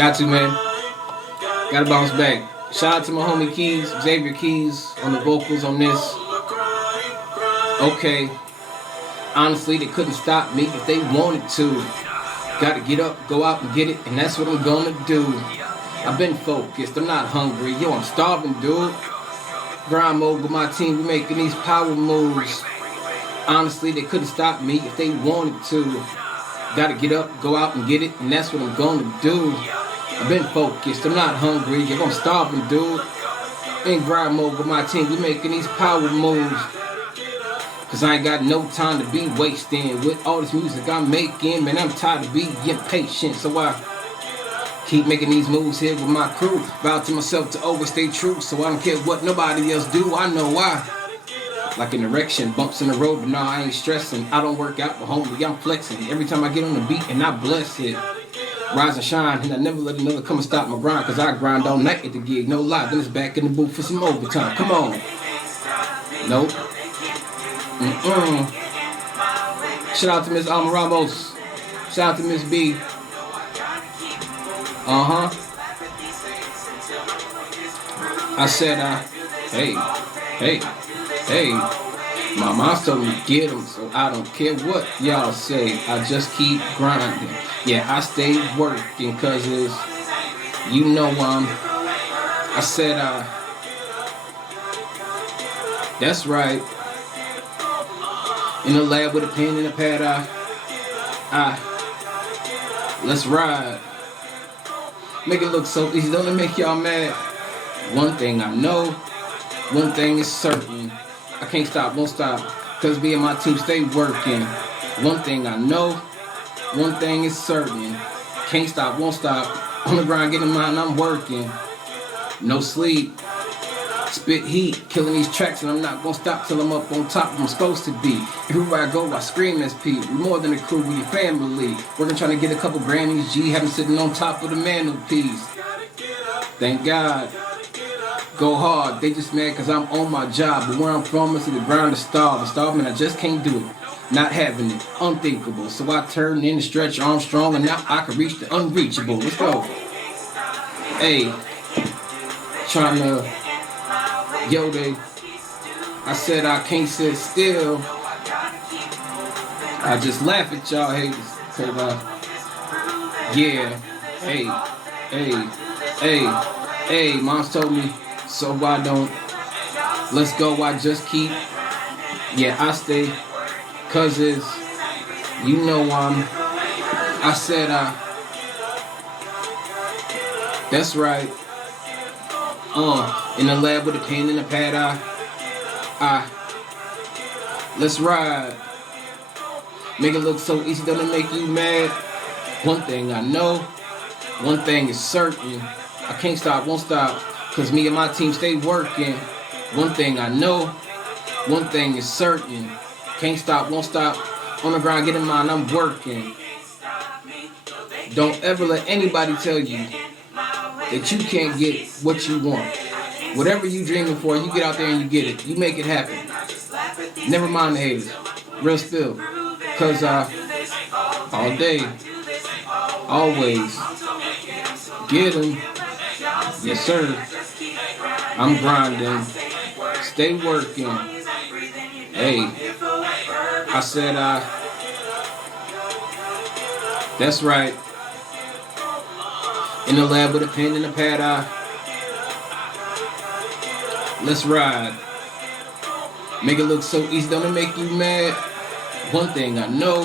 Got to, man. Gotta bounce back. Shout out to my homie Keys, Xavier Keys, on the vocals on this. Okay. Honestly, they couldn't stop me if they wanted to. Gotta get up, go out and get it, and that's what I'm gonna do. I've been focused, I'm not hungry. Yo, I'm starving, dude. Grind mode with my team, we making these power moves. Honestly, they couldn't stop me if they wanted to. Gotta get up, go out and get it, and that's what I'm gonna do. I've been focused, I'm not hungry. You're gonna starving, dude. In grind mode with my team, we making these power moves. Cause I ain't got no time to be wasting with all this music I'm making. Man, I'm tired of being impatient, so I keep making these moves here with my crew. Vow to myself to always stay true, so I don't care what nobody else do. I know why. Like an erection, bumps in the road, but nah, I ain't stressing. I don't work out, but homie, I'm flexing. Every time I get on the beat and I bless it. Rise and shine, and I never let another come and stop my grind. Cause I grind all night at the gig, no lie. Then it's back in the booth for some overtime. Come on. Nope. Shout out to Miss Alma Ramos. Shout out to Miss B. I said, hey. My mom told me to get them, so I don't care what y'all say. I just keep grinding. Yeah, I stay working, cause it's, you know, I said, that's right. In the lab with a pen and a pad, let's ride. Make it look so easy, don't it make y'all mad? One thing I know, one thing is certain. I can't stop, won't stop, cause me and my team stay working. One thing I know, one thing is certain. Can't stop, won't stop, on the grind, getting mine, I'm working. No sleep. Spit heat, killing these tracks, and I'm not gonna stop till I'm up on top where I'm supposed to be. Everywhere I go, I scream SP. We're more than a crew, we your family. Working trying to get a couple Grammys, G, having sitting on top of the mantelpiece. Thank God. Go hard, they just mad cause I'm on my job. But where I'm from, I see the ground is starving, I just can't do it. Not having it, unthinkable. So I turn in and stretch arms strong, and now I can reach the unreachable. Let's go. Hey, trying to. Yo, I said I can't sit still. I just laugh at y'all haters. Cause, yeah. Hey, mom's told me, so I don't. Let's go, I just keep. Yeah, I stay. Cause it's, you know, I said, that's right. In the lab with a pen and a pad, let's ride. Make it look so easy, don't it make you mad? One thing I know, one thing is certain. I can't stop, won't stop, cause me and my team stay working. One thing I know, one thing is certain. Can't stop, won't stop, on the grind, getting mine, I'm working. Don't ever let anybody tell you that you can't get what you want. Whatever you dreaming for, you get out there and you get it. You make it happen. Never mind the haters. Real spill. Cause all day, always, get 'em. Yes sir. I'm grinding. Stay working. Hey, I said that's right. In the lab with a pen and a pad, let's ride. Make it look so easy, don't it make you mad? One thing I know,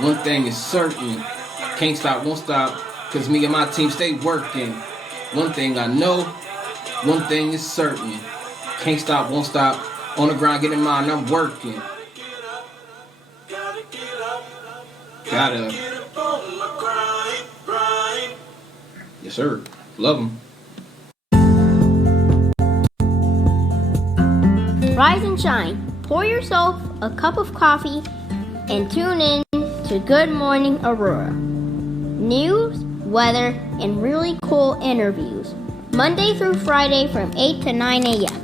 one thing is certain. Can't stop, won't stop, cause me and my team stay working. One thing I know, one thing is certain. Can't stop, won't stop, on the grind, getting mine, I'm working. Gotta. Yes, sir. Love them. Rise and shine. Pour yourself a cup of coffee and tune in to Good Morning Aurora. News, weather, and really cool interviews. Monday through Friday from 8 to 9 a.m.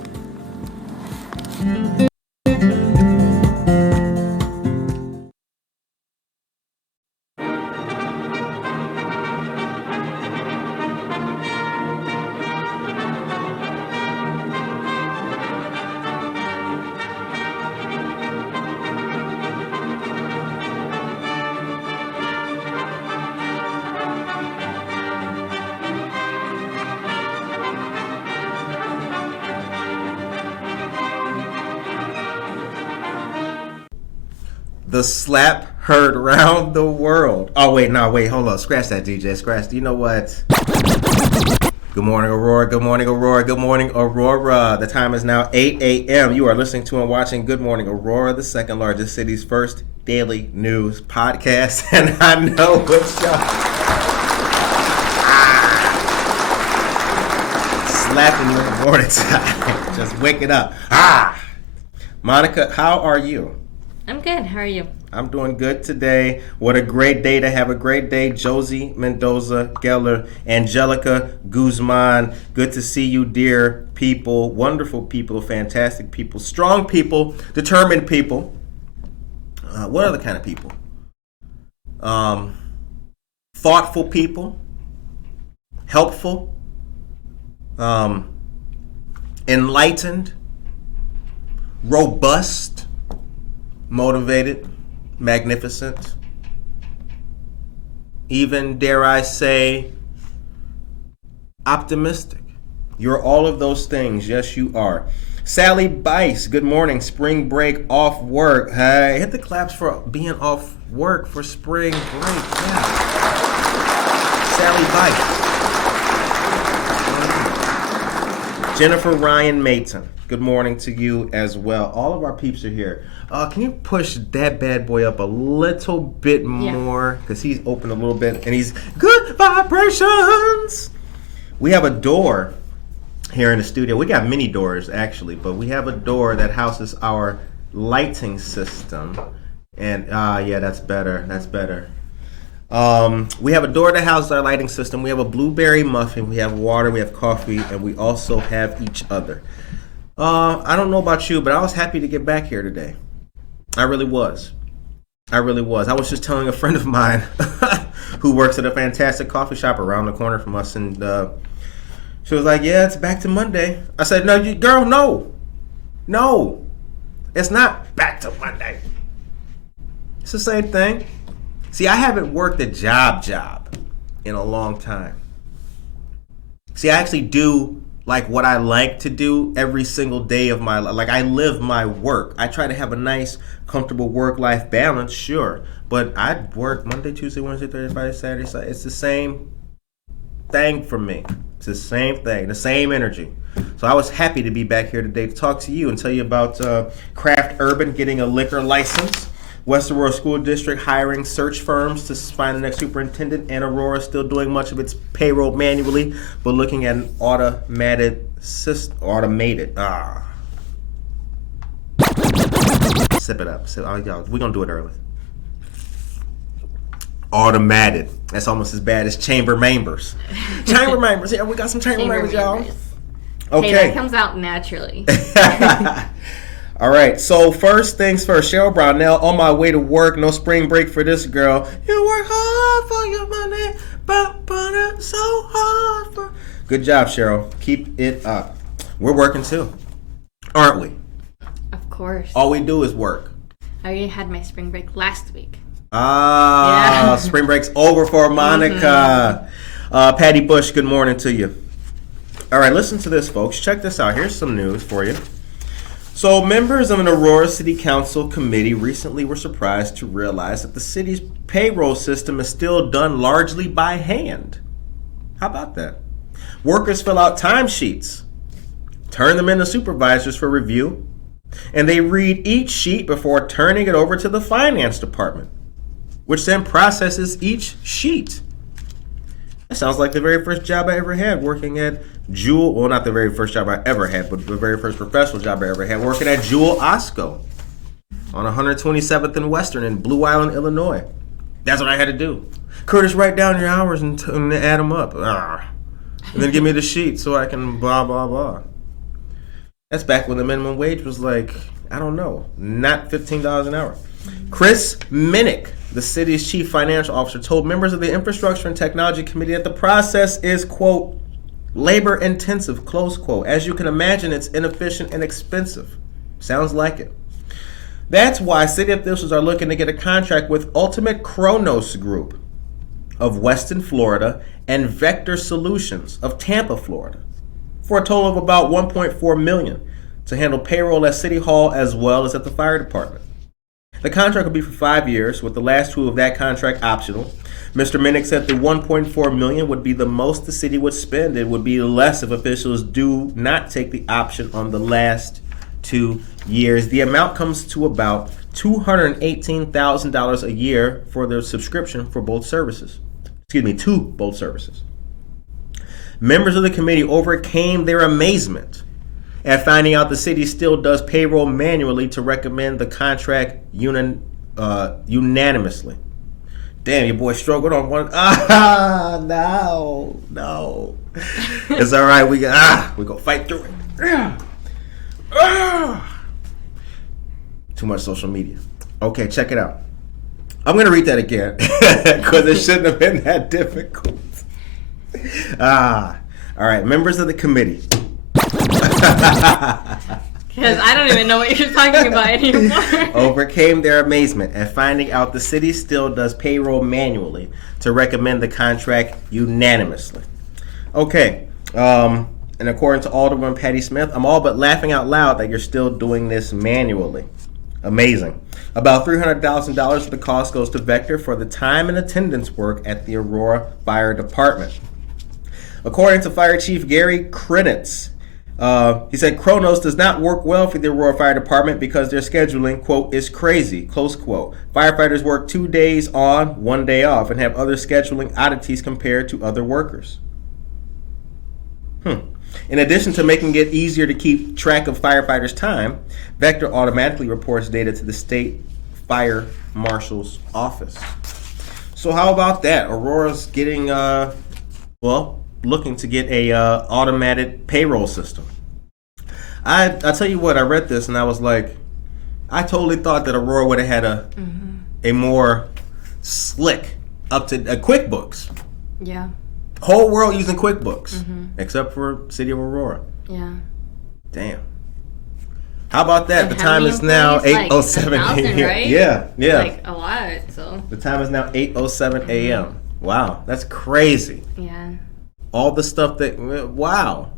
The slap heard around the world. Oh, wait, hold on. Scratch that, DJ. You know what? Good morning, Aurora. Good morning, Aurora. Good morning, Aurora. The time is now 8 a.m. You are listening to and watching Good Morning Aurora, the second largest city's first daily news podcast. And I know what y'all... Slapping you in the morning time. Just wake it up. Monica, how are you? I'm good. How are you? I'm doing good today. What a great day to have a great day. Josie Mendoza Geller, Angelica Guzman. Good to see you, dear people. Wonderful people, fantastic people, strong people, determined people. What other kind of people? Thoughtful people. Helpful. Enlightened. Robust. Motivated, magnificent, even, dare I say, optimistic. You're all of those things. Yes, you are. Sally Bice, good morning. Spring break off work. Hey, hit the claps for being off work for spring break. Yeah. Sally Bice. Jennifer Ryan Mayton, good morning to you as well. All of our peeps are here. Can you push that bad boy up a little bit more? Because he's open a little bit and he's good vibrations. We have a door here in the studio. We got many doors actually, but we have a door that houses our lighting system. And yeah, that's better. That's better. We have a door that houses our lighting system. We have a blueberry muffin. We have water. We have coffee. And we also have each other. I don't know about you, but I was happy to get back here today. I really was. I was just telling a friend of mine who works at a fantastic coffee shop around the corner from us, and she was like, yeah, it's back to Monday. I said, no, girl, no, it's not back to Monday. It's the same thing. See, I haven't worked a job in a long time. See, I actually do like what I like to do every single day of my life. Like, I live my work. I try to have a nice, comfortable work-life balance, sure. But I work Monday, Tuesday, Wednesday, Thursday, Friday, Saturday, Sunday. It's the same thing for me. It's the same thing, the same energy. So I was happy to be back here today to talk to you and tell you about Craft Urban getting a liquor license, West Aurora School District hiring search firms to find the next superintendent, and Aurora still doing much of its payroll manually, but looking at an automated system. Sip it up. Y'all, we're going to do it early. Automated. That's almost as bad as chamber members. Chamber members. Yeah, we got some chamber members, y'all. Okay. Hey, that comes out naturally. All right, so first things first, Cheryl Brownell, on my way to work, no spring break for this girl. You work hard for your money, but so hard for... Good job, Cheryl. Keep it up. We're working too, aren't we? Of course. All we do is work. I already had my spring break last week. Yeah. Spring break's over for Monica. Patty Bush, good morning to you. All right, listen to this, folks. Check this out. Here's some news for you. So members of an Aurora City Council committee recently were surprised to realize that the city's payroll system is still done largely by hand. How about that? Workers fill out timesheets, turn them in to supervisors for review, and they read each sheet before turning it over to the finance department, which then processes each sheet. That sounds like the very first job I ever had working at Jewel, well, not the very first job I ever had, but the very first professional job I ever had working at Jewel Osco on 127th and Western in Blue Island, Illinois. That's what I had to do. Curtis, write down your hours and add them up. And then give me the sheet so I can blah, blah, blah. That's back when the minimum wage was like, I don't know, not $15 an hour. Chris Minnick, the city's chief financial officer, told members of the Infrastructure and Technology Committee that the process is, quote, labor intensive, close quote. As you can imagine, it's inefficient and expensive. Sounds like it. That's why city officials are looking to get a contract with Ultimate Kronos Group of Weston, Florida, and Vector Solutions of Tampa, Florida, for a total of about $1.4 million to handle payroll at City Hall as well as at the fire department. The contract will be for 5 years, with the last 2 of that contract optional. Mr. Minnick said the $1.4 million would be the most the city would spend. It would be less if officials do not take the option on the last 2 years. The amount comes to about $218,000 a year for their subscription for both services. To both services. Members of the committee overcame their amazement at finding out the city still does payroll manually to recommend the contract unanimously. Damn, your boy struggled on one. No. It's all right. We gonna fight through it. Too much social media. Okay, check it out. I'm gonna read that again because it shouldn't have been that difficult. All right, members of the committee. Because I don't even know what you're talking about anymore. Overcame their amazement at finding out the city still does payroll manually to recommend the contract unanimously. Okay, and according to Alderman Patty Smith, I'm all but laughing out loud that you're still doing this manually. Amazing. About $300,000 of the cost goes to Vector for the time and attendance work at the Aurora Fire Department. According to Fire Chief Gary Krenitz, he said Kronos does not work well for the Aurora Fire Department because their scheduling, quote, is crazy, close quote. Firefighters work 2 days on, 1 day off, and have other scheduling oddities compared to other workers. In addition to making it easier to keep track of firefighters' time, Vector automatically reports data to the state fire marshal's office. So how about that? Aurora's getting, looking to get a automated payroll system. I tell you what, I read this and I was like, I totally thought that Aurora would have had a more slick, up to QuickBooks. Yeah. Whole world using QuickBooks, except for City of Aurora. Yeah. Damn. How about that? And the time is now 8:07 a.m. Right? Yeah. Like a lot, so. The time is now 8:07 a.m. Wow, that's crazy. Yeah. All the stuff that, wow.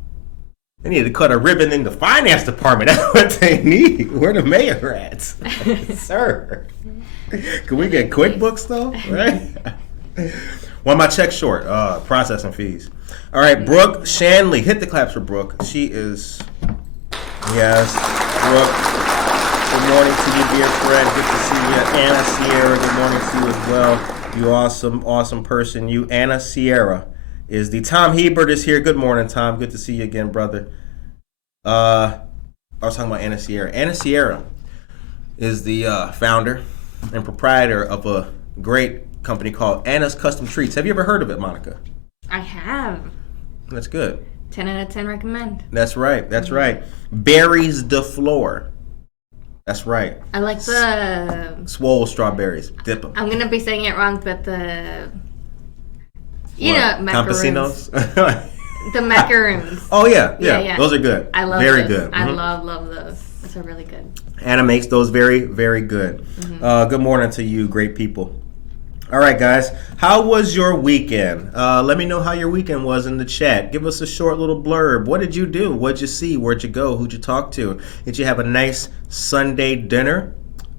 They need to cut a ribbon in the finance department. That's what they need. Where the mayor at? Sir. Can we get QuickBooks though? Right? One of my checks short. Processing fees. All right, Brooke Shanley. Hit the claps for Brooke. She is, yes, Brooke. Good morning to you, dear friend. Good to see you. Anna Sierra, good morning to you as well. You awesome person. You, Anna Sierra. Is the Tom Hebert is here. Good morning, Tom. Good to see you again, brother. I was talking about Anna Sierra. Anna Sierra is the founder and proprietor of a great company called Anna's Custom Treats. Have you ever heard of it, Monica? I have. That's good. 10 out of 10 recommend. That's right. Right. Berries de Flor. That's right. I like the... Swole strawberries. Dip them. I'm going to be saying it wrong, but the... You know, macaroons. Campesinos? The macaroons. Oh, yeah. Those are good. I love very those. good. I love those. Those are really good. Anna makes those very, very good. Good morning to you, great people. All right, guys. How was your weekend? Let me know how your weekend was in the chat. Give us a short little blurb. What did you do? What'd you see? Where'd you go? Who'd you talk to? Did you have a nice Sunday dinner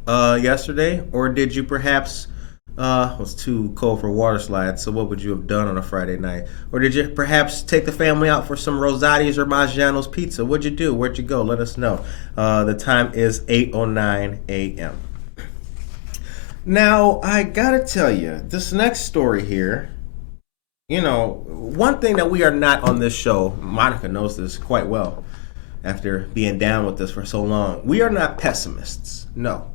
yesterday? Or did you perhaps... it was too cold for water slides, so what would you have done on a Friday night? Or did you perhaps take the family out for some Rosati's or Maggiano's pizza? What'd you do? Where'd you go? Let us know. The time is 8:09 a.m. Now, I gotta tell you, this next story here, you know, one thing that we are not on this show, Monica knows this quite well after being down with this for so long, we are not pessimists. No,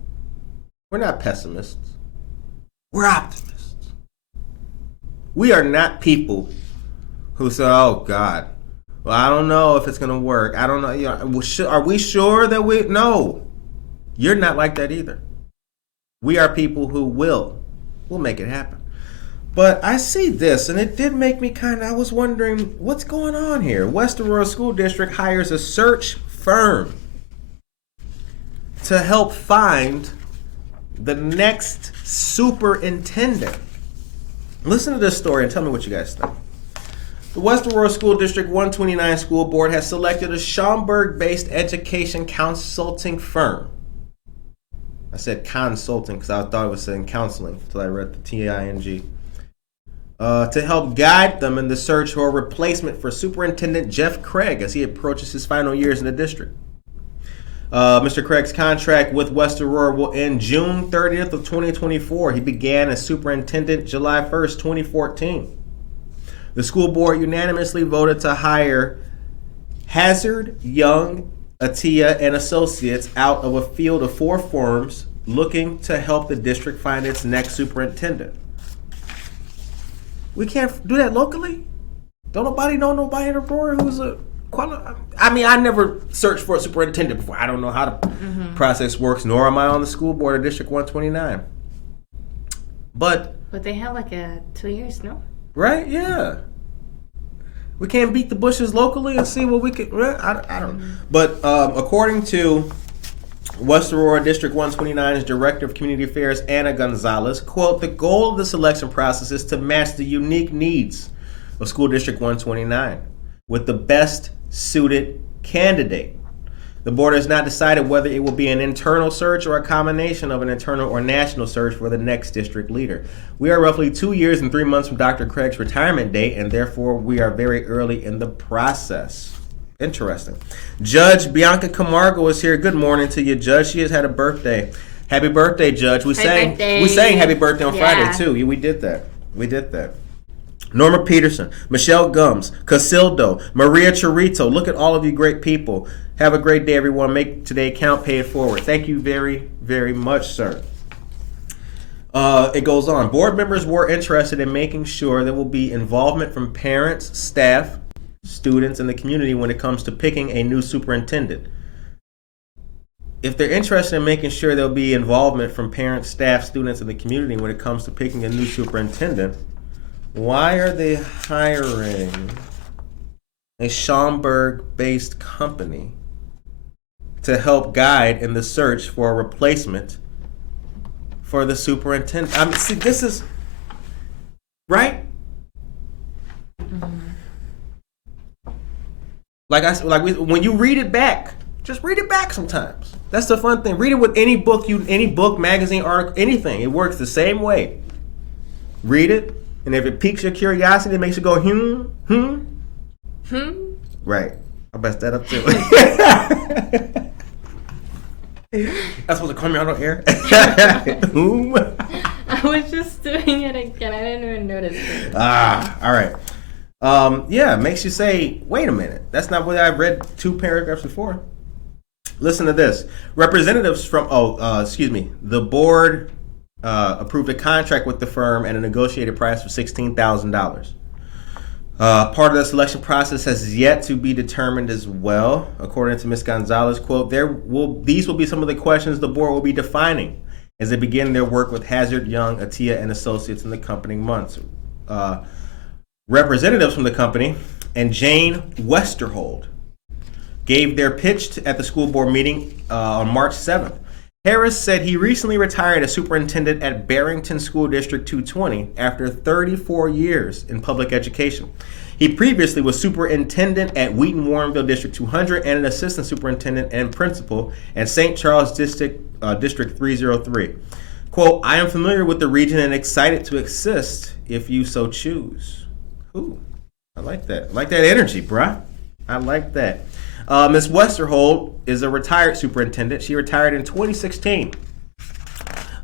we're not pessimists. We're optimists. We are not people who say, oh, God, well, I don't know if it's going to work. I don't know. You know, are we sure that we... No, you're not like that either. We are people who will make it happen. But I see this, and it did make me I was wondering, what's going on here? West Aurora School District hires a search firm to help find the next superintendent. Listen to this story and tell me what you guys think. The West Aurora School District 129 School Board has selected a Schaumburg-based education consulting firm I said consulting because I thought it was saying counseling until I read the T-I-N-G. To help guide them in the search for a replacement for Superintendent Jeff Craig as he approaches his final years in the district. Mr. Craig's contract with West Aurora will end June 30th of 2024. He began as superintendent July 1st, 2014. The school board unanimously voted to hire Hazard, Young, Atia, and Associates out of a field of 4 firms looking to help the district find its next superintendent. We can't do that locally? Don't nobody know nobody in Aurora who's a I mean, I never searched for a superintendent before. I don't know how the process works, nor am I on the school board of District 129. But they have like 2 years, no? Right? Yeah. We can't beat the bushes locally and see what we can. I don't. But according to West Aurora District 129's Director of Community Affairs, Anna Gonzalez, quote, the goal of the selection process is to match the unique needs of School District 129 with the best suited candidate. The board has not decided whether it will be an internal search or a combination of an internal or national search for the next district leader. We are roughly 2 years and 3 months from Dr. Craig's retirement date, and therefore we are very early in the process. Interesting. Judge Bianca Camargo is here. Good morning to you, Judge. She has had a birthday. Happy birthday, Judge. We sang happy birthday on Friday too. We did that. Norma Peterson, Michelle Gums, Casildo, Maria Chirito. Look at all of you great people. Have a great day, everyone. Make today count, pay it forward. Thank you very, very much, sir. It goes on. Board members were interested in making sure there will be involvement from parents, staff, students, and the community when it comes to picking a new superintendent. If they're interested in making sure there'll be involvement from parents, staff, students, and the community when it comes to picking a new superintendent, why are they hiring a Schaumburg-based company to help guide in the search for a replacement for the superintendent? I mean, see, this is right. When you read it back, just read it back sometimes. That's the fun thing. Read it with any book, magazine, article, anything. It works the same way. Read it, and if it piques your curiosity, it makes you go, Right. I'll mess that up too. That's supposed to call me out on air? I was just doing it again. I didn't even notice it. All right. Yeah, makes you say, wait a minute. That's not what I read 2 paragraphs before. Listen to this. Representatives from, the board approved a contract with the firm at a negotiated price of $16,000. Part of the selection process has yet to be determined as well. According to Ms. Gonzalez, quote, these will be some of the questions the board will be defining as they begin their work with Hazard, Young, Atia, and Associates in the coming months. Representatives from the company and Jane Westerhold gave their pitch at the school board meeting on March 7th. Harris said he recently retired as superintendent at Barrington School District 220 after 34 years in public education. He previously was superintendent at Wheaton-Warrenville District 200 and an assistant superintendent and principal at St. Charles District 303. Quote, I am familiar with the region and excited to assist if you so choose. Ooh, I like that. I like that energy, bruh. I like that. Ms. Westerhold is a retired superintendent. She retired in 2016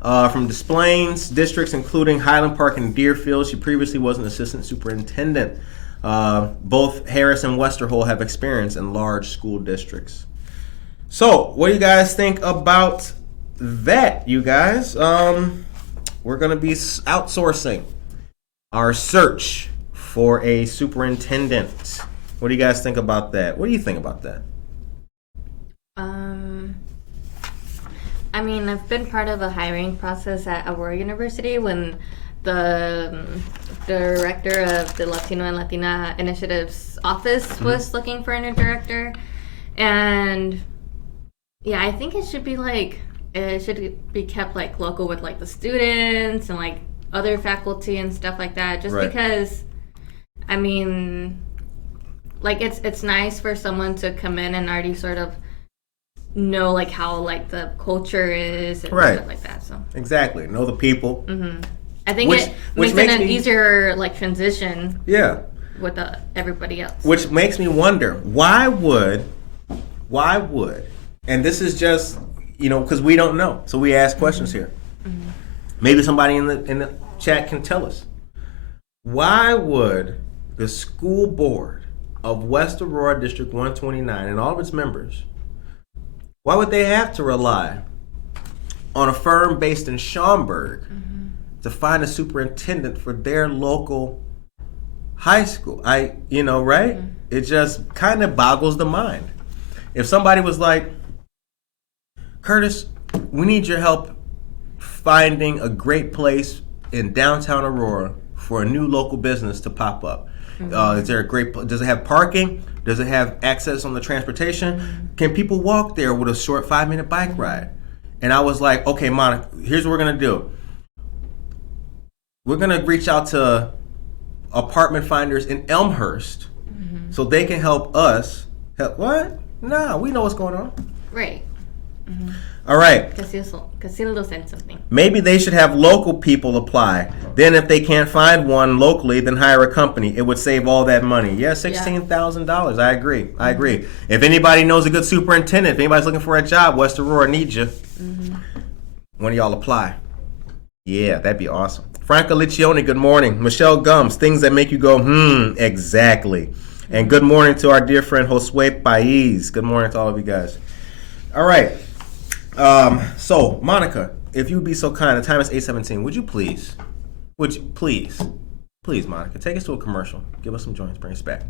from Des Plaines districts, including Highland Park and Deerfield. She previously was an assistant superintendent. Both Harris and Westerhold have experience in large school districts. So, what do you guys think about that, you guys? We're going to be outsourcing our search for a superintendent. What do you guys think about that? What do you think about that? I mean, I've been part of a hiring process at Aurora University when the director of the Latino and Latina Initiatives office was looking for a new director. And yeah, I think it should be kept like local with like the students and like other faculty and stuff like that. Just because, I mean, like it's nice for someone to come in and already sort of know like how like the culture is and Right. stuff like that. So Exactly. Know the people. I think Which it makes makes it an me- easier like transition Yeah. with everybody else. Which makes me wonder, why would, and this is just, because we don't know, so we ask questions here. Maybe somebody in the chat can tell us. Why would the school board of West Aurora District 129 and all of its members, why would they have to rely on a firm based in Schaumburg to find a superintendent for their local high school? Right? It just kind of boggles the mind. If somebody was like, Curtis, we need your help finding a great place in downtown Aurora for a new local business to pop up. Is there does it have parking? Does it have access on the transportation? Can people walk there with a short 5-minute bike ride? And I was like, okay, Monica, here's what we're gonna do. We're gonna reach out to apartment finders in Elmhurst so they can help us. What? No, we know what's going on. Right. All right. Casildo said something. Maybe they should have local people apply. Then if they can't find one locally, then hire a company. It would save all that money. Yeah, $16,000. I agree. If anybody knows a good superintendent, if anybody's looking for a job, West Aurora needs you. One of y'all apply. Yeah, that'd be awesome. Franca Liccione, good morning. Michelle Gums, things that make you go, exactly. And good morning to our dear friend Josue Pais. Good morning to all of you guys. All right. So, Monica, if you'd be so kind, the time is 8:17. Would you please, Monica, take us to a commercial. Give us some joints. Bring us back.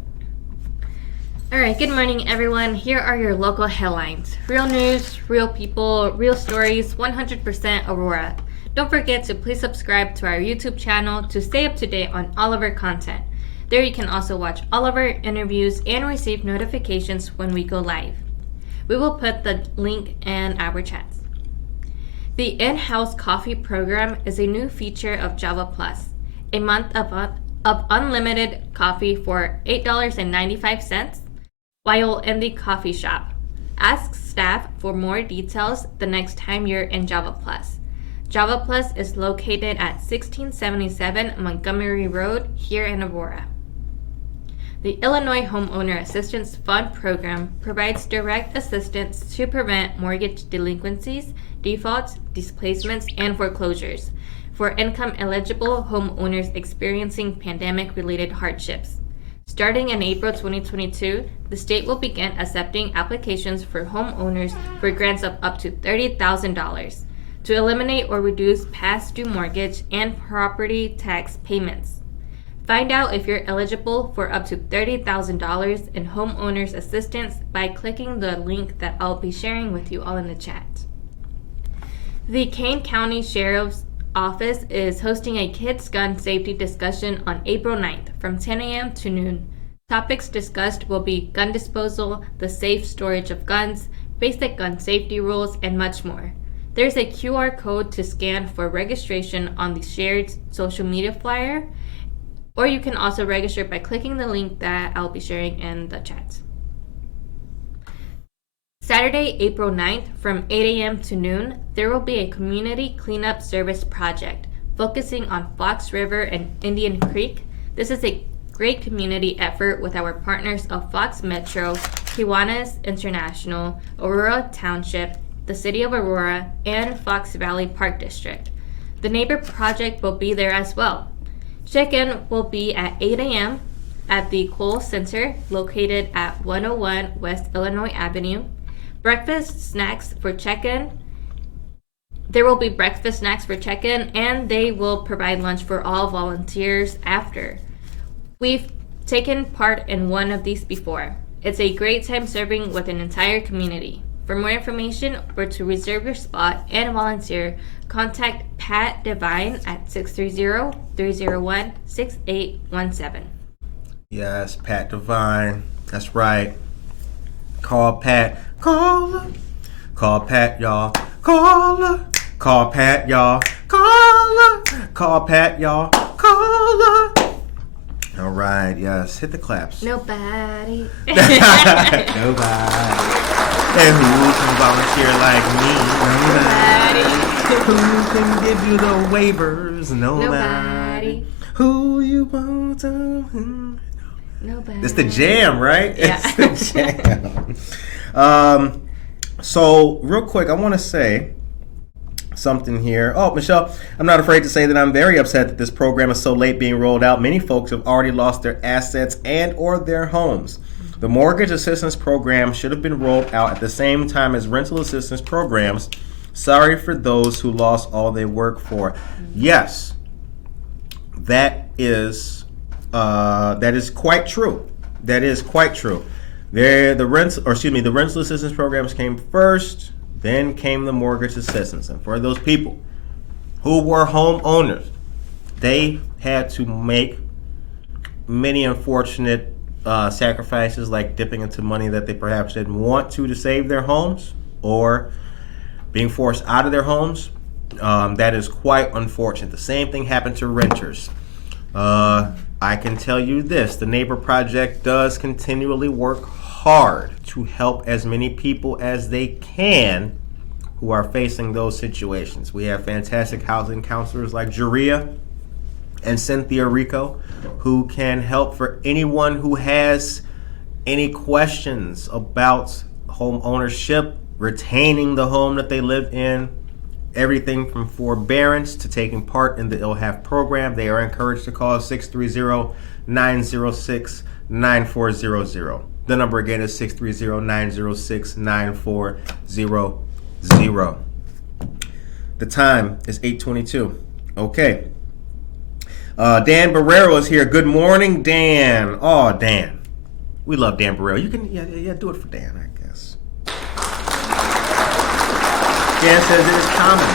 All right, good morning, everyone. Here are your local headlines. Real news, real people, real stories, 100% Aurora. Don't forget to please subscribe to our YouTube channel to stay up to date on all of our content. There you can also watch all of our interviews and receive notifications when we go live. We will put the link in our chats. The in-house coffee program is a new feature of Java Plus, a month of unlimited coffee for $8.95 while in the coffee shop. Ask staff for more details the next time you're in Java Plus. Java Plus is located at 1677 Montgomery Road here in Aurora. The Illinois Homeowner Assistance Fund program provides direct assistance to prevent mortgage delinquencies, defaults, displacements, and foreclosures for income-eligible homeowners experiencing pandemic-related hardships. Starting in April 2022, the state will begin accepting applications for homeowners for grants of up to $30,000 to eliminate or reduce past due mortgage and property tax payments. Find out if you're eligible for up to $30,000 in homeowners assistance by clicking the link that I'll be sharing with you all in the chat. The Kane County Sheriff's Office is hosting a kids gun safety discussion on April 9th from 10 a.m. to noon. Topics discussed will be gun disposal, the safe storage of guns, basic gun safety rules, and much more. There's a QR code to scan for registration on the shared social media flyer, or you can also register by clicking the link that I'll be sharing in the chat. Saturday, April 9th, from 8 a.m. to noon, there will be a community cleanup service project focusing on Fox River and Indian Creek. This is a great community effort with our partners of Fox Metro, Kiwanis International, Aurora Township, the City of Aurora, and Fox Valley Park District. The neighbor project will be there as well. Check-in will be at 8 a.m. at the Cole Center located at 101 West Illinois Avenue. Breakfast snacks for check-in. There will be breakfast snacks for check-in, and they will provide lunch for all volunteers after. We've taken part in one of these before. It's a great time serving with an entire community. For more information or to reserve your spot and volunteer, contact Pat Devine at 630-301-6817. Yes, Pat Devine. That's right. Call Pat. Call her. Call Pat, y'all. Call her. Call Pat, y'all. Call her. Call Pat, y'all. Call her. All right, yes. Hit the claps. Nobody. Nobody. And who can volunteer like me? Nobody. Who can give you the waivers? Nobody. Who you want to... Nobody. It's the jam, right? Yeah. It's the jam. So, real quick, I want to say something here. Oh, Michelle, I'm not afraid to say that I'm very upset that this program is so late being rolled out. Many folks have already lost their assets and or their homes. The mortgage assistance program should have been rolled out at the same time as rental assistance programs. Sorry for those who lost all they work for. Yes, that is quite true. That is quite true. The rental assistance programs came first. Then came the mortgage assistance. And for those people who were homeowners, they had to make many unfortunate sacrifices, like dipping into money that they perhaps didn't want to save their homes, or being forced out of their homes. That is quite unfortunate. The same thing happened to renters. I can tell you this, the Neighbor Project does continually work hard to help as many people as they can who are facing those situations. We have fantastic housing counselors like Jaria and Cynthia Rico who can help for anyone who has any questions about home ownership, retaining the home that they live in, everything from forbearance to taking part in the ILHAF program. They are encouraged to call 630-906-9400. The number again is 630-906-9400. The time is 8:22. Okay. Dan Barrero is here. Good morning, Dan. Oh, Dan. We love Dan Barrero. You can, do it for Dan, I guess. Dan says it is common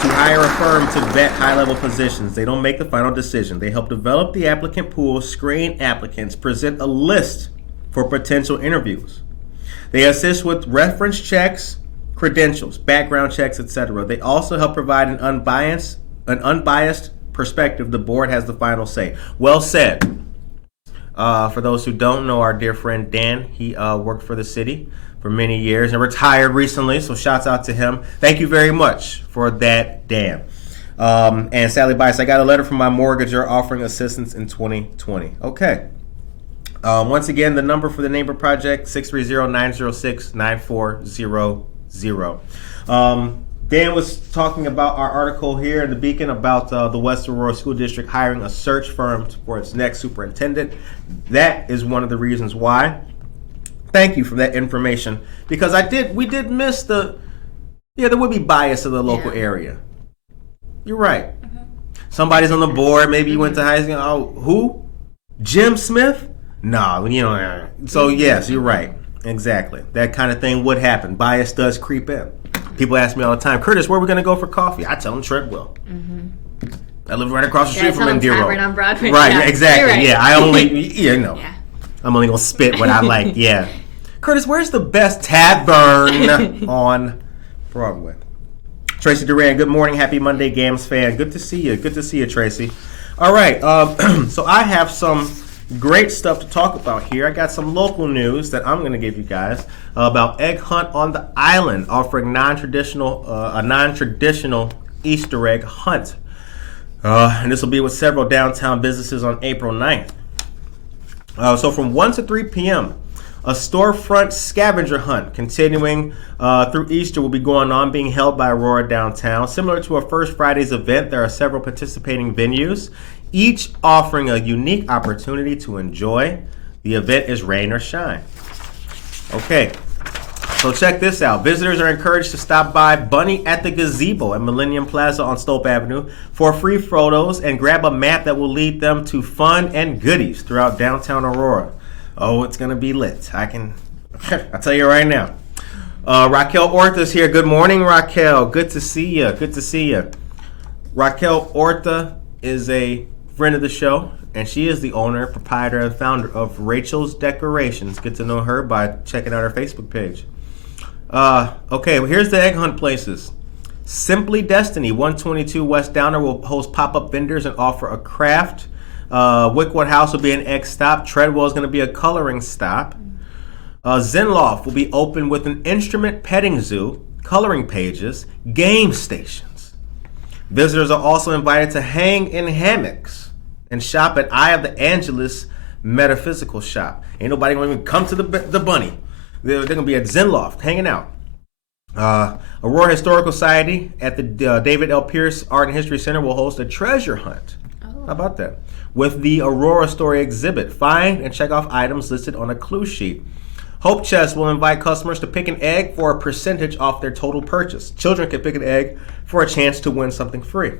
to hire a firm to vet high-level positions. They don't make the final decision. They help develop the applicant pool, screen applicants, present a list for potential interviews. They assist with reference checks, credentials, background checks, etc. They also help provide an unbiased perspective. The board has the final say. Well said. For those who don't know, our dear friend Dan, he worked for the city for many years and retired recently, so shouts out to him. Thank you very much for that, Dan. And Sally Bice, I got a letter from my mortgager offering assistance in 2020. Okay. Once again, the number for the Neighbor Project, 630-906-9400. Dan was talking about our article here in the Beacon about the West Aurora School District hiring a search firm for its next superintendent. That is one of the reasons why. Thank you for that information, because we did miss there would be bias in the local area. You're right. Mm-hmm. Somebody's on the board, maybe you went to high school. Oh, who? Jim Smith? No, So yes, you're right. Exactly. That kind of thing would happen. Bias does creep in. People ask me all the time, Curtis, where are we going to go for coffee? I tell them Treadwell. Mm-hmm. I live right across the street from Indira. Right on Broadway. Right, yeah, exactly. Right. Yeah, I only, Yeah. I'm only going to spit what I like. Yeah. Curtis, where's the best tavern on Broadway? Tracy Duran, good morning. Happy Monday, Gams fan. Good to see you. Good to see you, Tracy. All right. So I have some great stuff to talk about here. I got some local news that I'm going to give you guys about Egg Hunt on the Island, offering a non-traditional Easter egg hunt. And this will be with several downtown businesses on April 9th. So from 1 to 3 p.m., a storefront scavenger hunt continuing through Easter will be going on, being held by Aurora downtown. Similar to a First Friday's event, there are several participating venues, each offering a unique opportunity to enjoy. The event is rain or shine. Okay, so check this out. Visitors are encouraged to stop by Bunny at the Gazebo at Millennium Plaza on Stope Avenue for free photos and grab a map that will lead them to fun and goodies throughout downtown Aurora. Oh, it's going to be lit. I'll tell you right now. Raquel Orta's here. Good morning, Raquel. Good to see you. Good to see you. Raquel Orta is a friend of the show, and she is the owner, proprietor, and founder of Rachel's Decorations. Get to know her by checking out her Facebook page. Okay, well, here's the egg hunt places. Simply Destiny, 122 West Downer will host pop-up vendors and offer a craft Wickwood House will be an egg stop. Treadwell is going to be a coloring stop. Zenloft will be open with an instrument petting zoo, coloring pages, game stations. Visitors are also invited to hang in hammocks and shop at Eye of the Angelus Metaphysical Shop. Ain't nobody going to even come to the bunny. They're going to be at Zenloft hanging out. Aurora Historical Society at the David L. Pierce Art and History Center will host a treasure hunt. Oh. How about that? With the Aurora Story exhibit. Find and check off items listed on a clue sheet. Hope Chest will invite customers to pick an egg for a percentage off their total purchase. Children can pick an egg for a chance to win something free.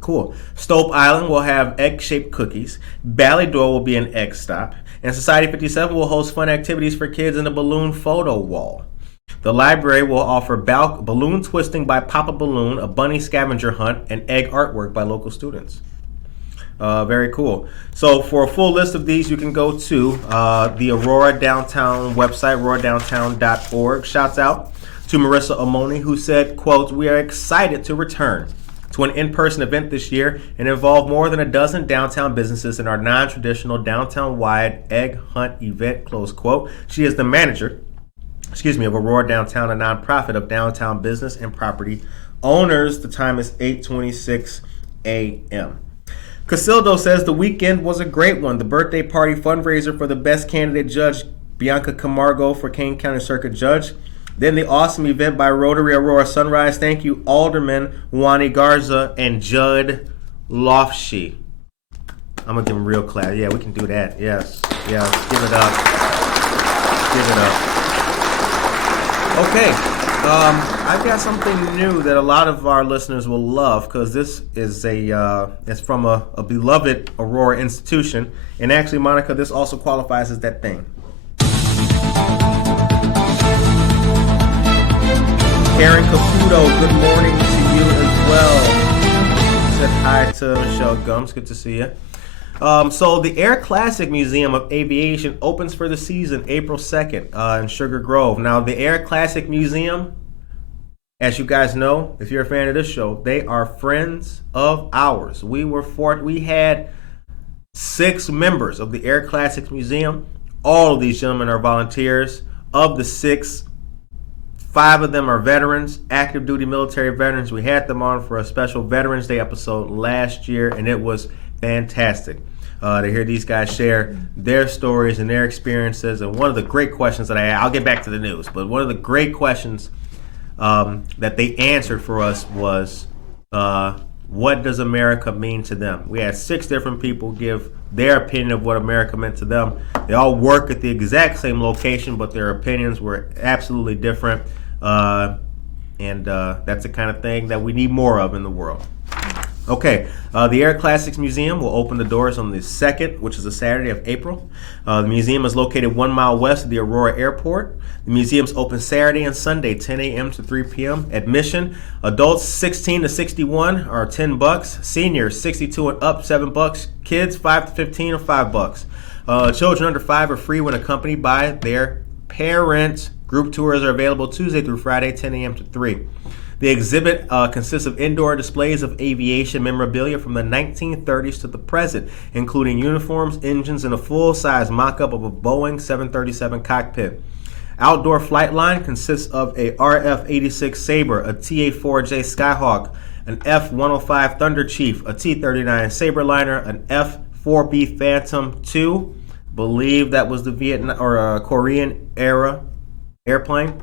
Cool. Stope Island will have egg-shaped cookies. Ballydor will be an egg stop. And Society 57 will host fun activities for kids in the balloon photo wall. The library will offer balloon twisting by Papa Balloon, a bunny scavenger hunt, and egg artwork by local students. Very cool. So for a full list of these, you can go to the Aurora Downtown website, auroradowntown.org. Shouts out to Marissa Omoni, who said, quote, "We are excited to return to an in-person event this year and involve more than a dozen downtown businesses in our non-traditional downtown-wide egg hunt event," close quote. She is the manager of Aurora Downtown, a nonprofit of downtown business and property owners. The time is 8:26 a.m. Casildo says the weekend was a great one. The birthday party fundraiser for the best candidate judge, Bianca Camargo, for Kane County Circuit Judge. Then the awesome event by Rotary Aurora Sunrise. Thank you, Alderman Juani Garza and Judd Lofshe. I'm going to give him real clap. Yeah, we can do that. Yes. Give it up. Give it up. Okay. I've got something new that a lot of our listeners will love, because this is it's from a beloved Aurora institution. And actually, Monica, this also qualifies as that thing. Karen Caputo, good morning to you as well. Said hi to Michelle Gums. Good to see you. So the Air Classic Museum of Aviation opens for the season April 2nd in Sugar Grove. Now, the Air Classic Museum, as you guys know, if you're a fan of this show, they are friends of ours. We had 6 members of the Air Classics Museum. All of these gentlemen are volunteers. Of the 6, 5 of them are veterans, active duty military veterans. We had them on for a special Veterans Day episode last year, and it was fantastic to hear these guys share their stories and their experiences. And one of the great questions that I'll get back to the news, but one of the great questions that they answered for us was, what does America mean to them? We had 6 different people give their opinion of what America meant to them. They all work at the exact same location, but their opinions were absolutely different. And that's the kind of thing that we need more of in the world. Okay, the Air Classics Museum will open the doors on the 2nd, which is a Saturday of April. The museum is located 1 mile west of the Aurora Airport. The museum's open Saturday and Sunday, 10 a.m. to 3 p.m. Admission, adults 16 to 61 are $10. Seniors 62 and up, $7. Kids 5 to 15 are $5. Children under 5 are free when accompanied by their parents. Group tours are available Tuesday through Friday, 10 a.m. to 3. The exhibit consists of indoor displays of aviation memorabilia from the 1930s to the present, including uniforms, engines, and a full-size mock-up of a Boeing 737 cockpit. Outdoor flight line consists of a RF-86 Sabre, a TA-4J Skyhawk, an F-105 Thunder Chief, a T-39 Sabreliner, an F-4B Phantom II, believe that was the Vietnam or Korean era airplane,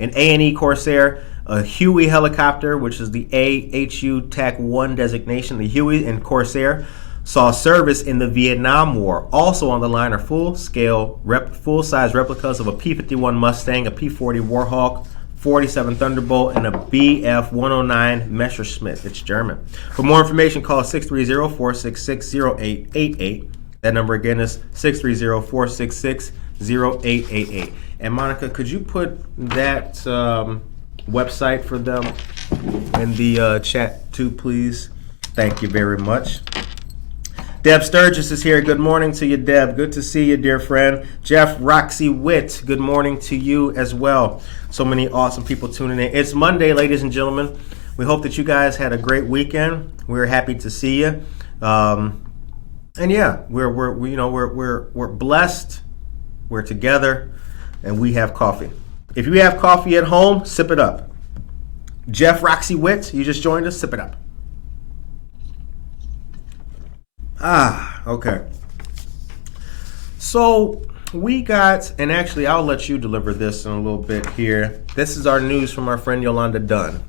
an A&E Corsair, a Huey helicopter, which is the AHU TAC-1 designation. The Huey and Corsair saw service in the Vietnam War. Also on the line are full-size replicas of a P-51 Mustang, a P-40 Warhawk, 47 Thunderbolt, and a Bf-109 Messerschmitt. It's German. For more information, call 630-466-0888. That number again is 630-466-0888. And Monica, could you put that website for them in the chat too, please? Thank you very much. Deb Sturgis is here. Good morning to you, Deb. Good to see you, dear friend. Jeff Roxy Witt, good morning to you as well. So many awesome people tuning in. It's Monday, ladies and gentlemen. We hope that you guys had a great weekend. We're happy to see you. And yeah, we're blessed. We're together, and we have coffee. If you have coffee at home, sip it up. Jeff Roxy Witt, you just joined us. Sip it up. Okay. So we got, and actually I'll let you deliver this in a little bit here. This is our news from our friend Yolanda Dunn.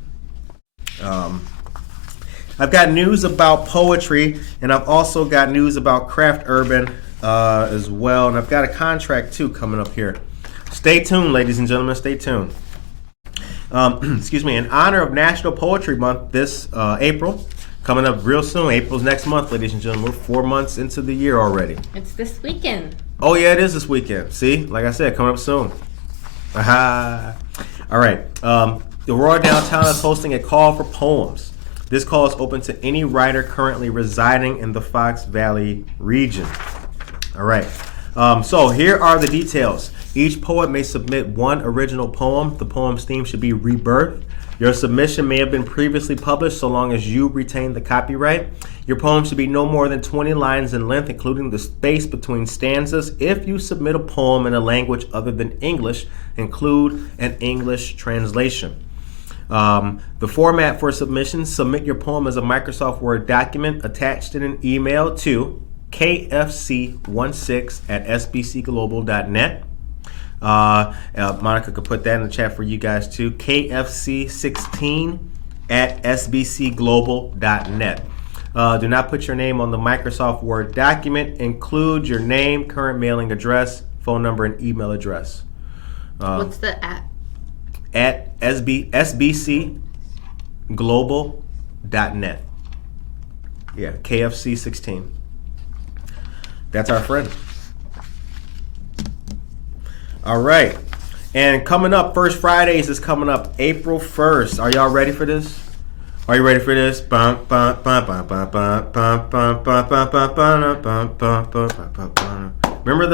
I've got news about poetry, and I've also got news about craft urban as well, and I've got a contract too coming up here. Stay tuned, ladies and gentlemen. Stay tuned. Excuse me. In honor of National Poetry Month this April, coming up real soon. April's next month, ladies and gentlemen. We're 4 months into the year already. It's this weekend. Oh yeah, it is this weekend. See, like I said, coming up soon. Aha. All right. The Aurora Downtown is hosting a call for poems. This call is open to any writer currently residing in the Fox Valley region. All right. So here are the details. Each poet may submit one original poem. The poem's theme should be rebirth. Your submission may have been previously published so long as you retain the copyright. Your poem should be no more than 20 lines in length, including the space between stanzas. If you submit a poem in a language other than English, include an English translation. The format for submission: submit your poem as a Microsoft Word document attached in an email to kfc16@sbcglobal.net. Monica could put that in the chat for you guys too. kfc16@sbcglobal.net. Do not put your name on the Microsoft Word document. Include your name, current mailing address, phone number, and email address. What's the at? At sbcglobal.net. Yeah, KFC16. That's our friend. All right. And coming up, First Fridays is coming up April 1st. Are y'all ready for this? Are you ready for this? Remember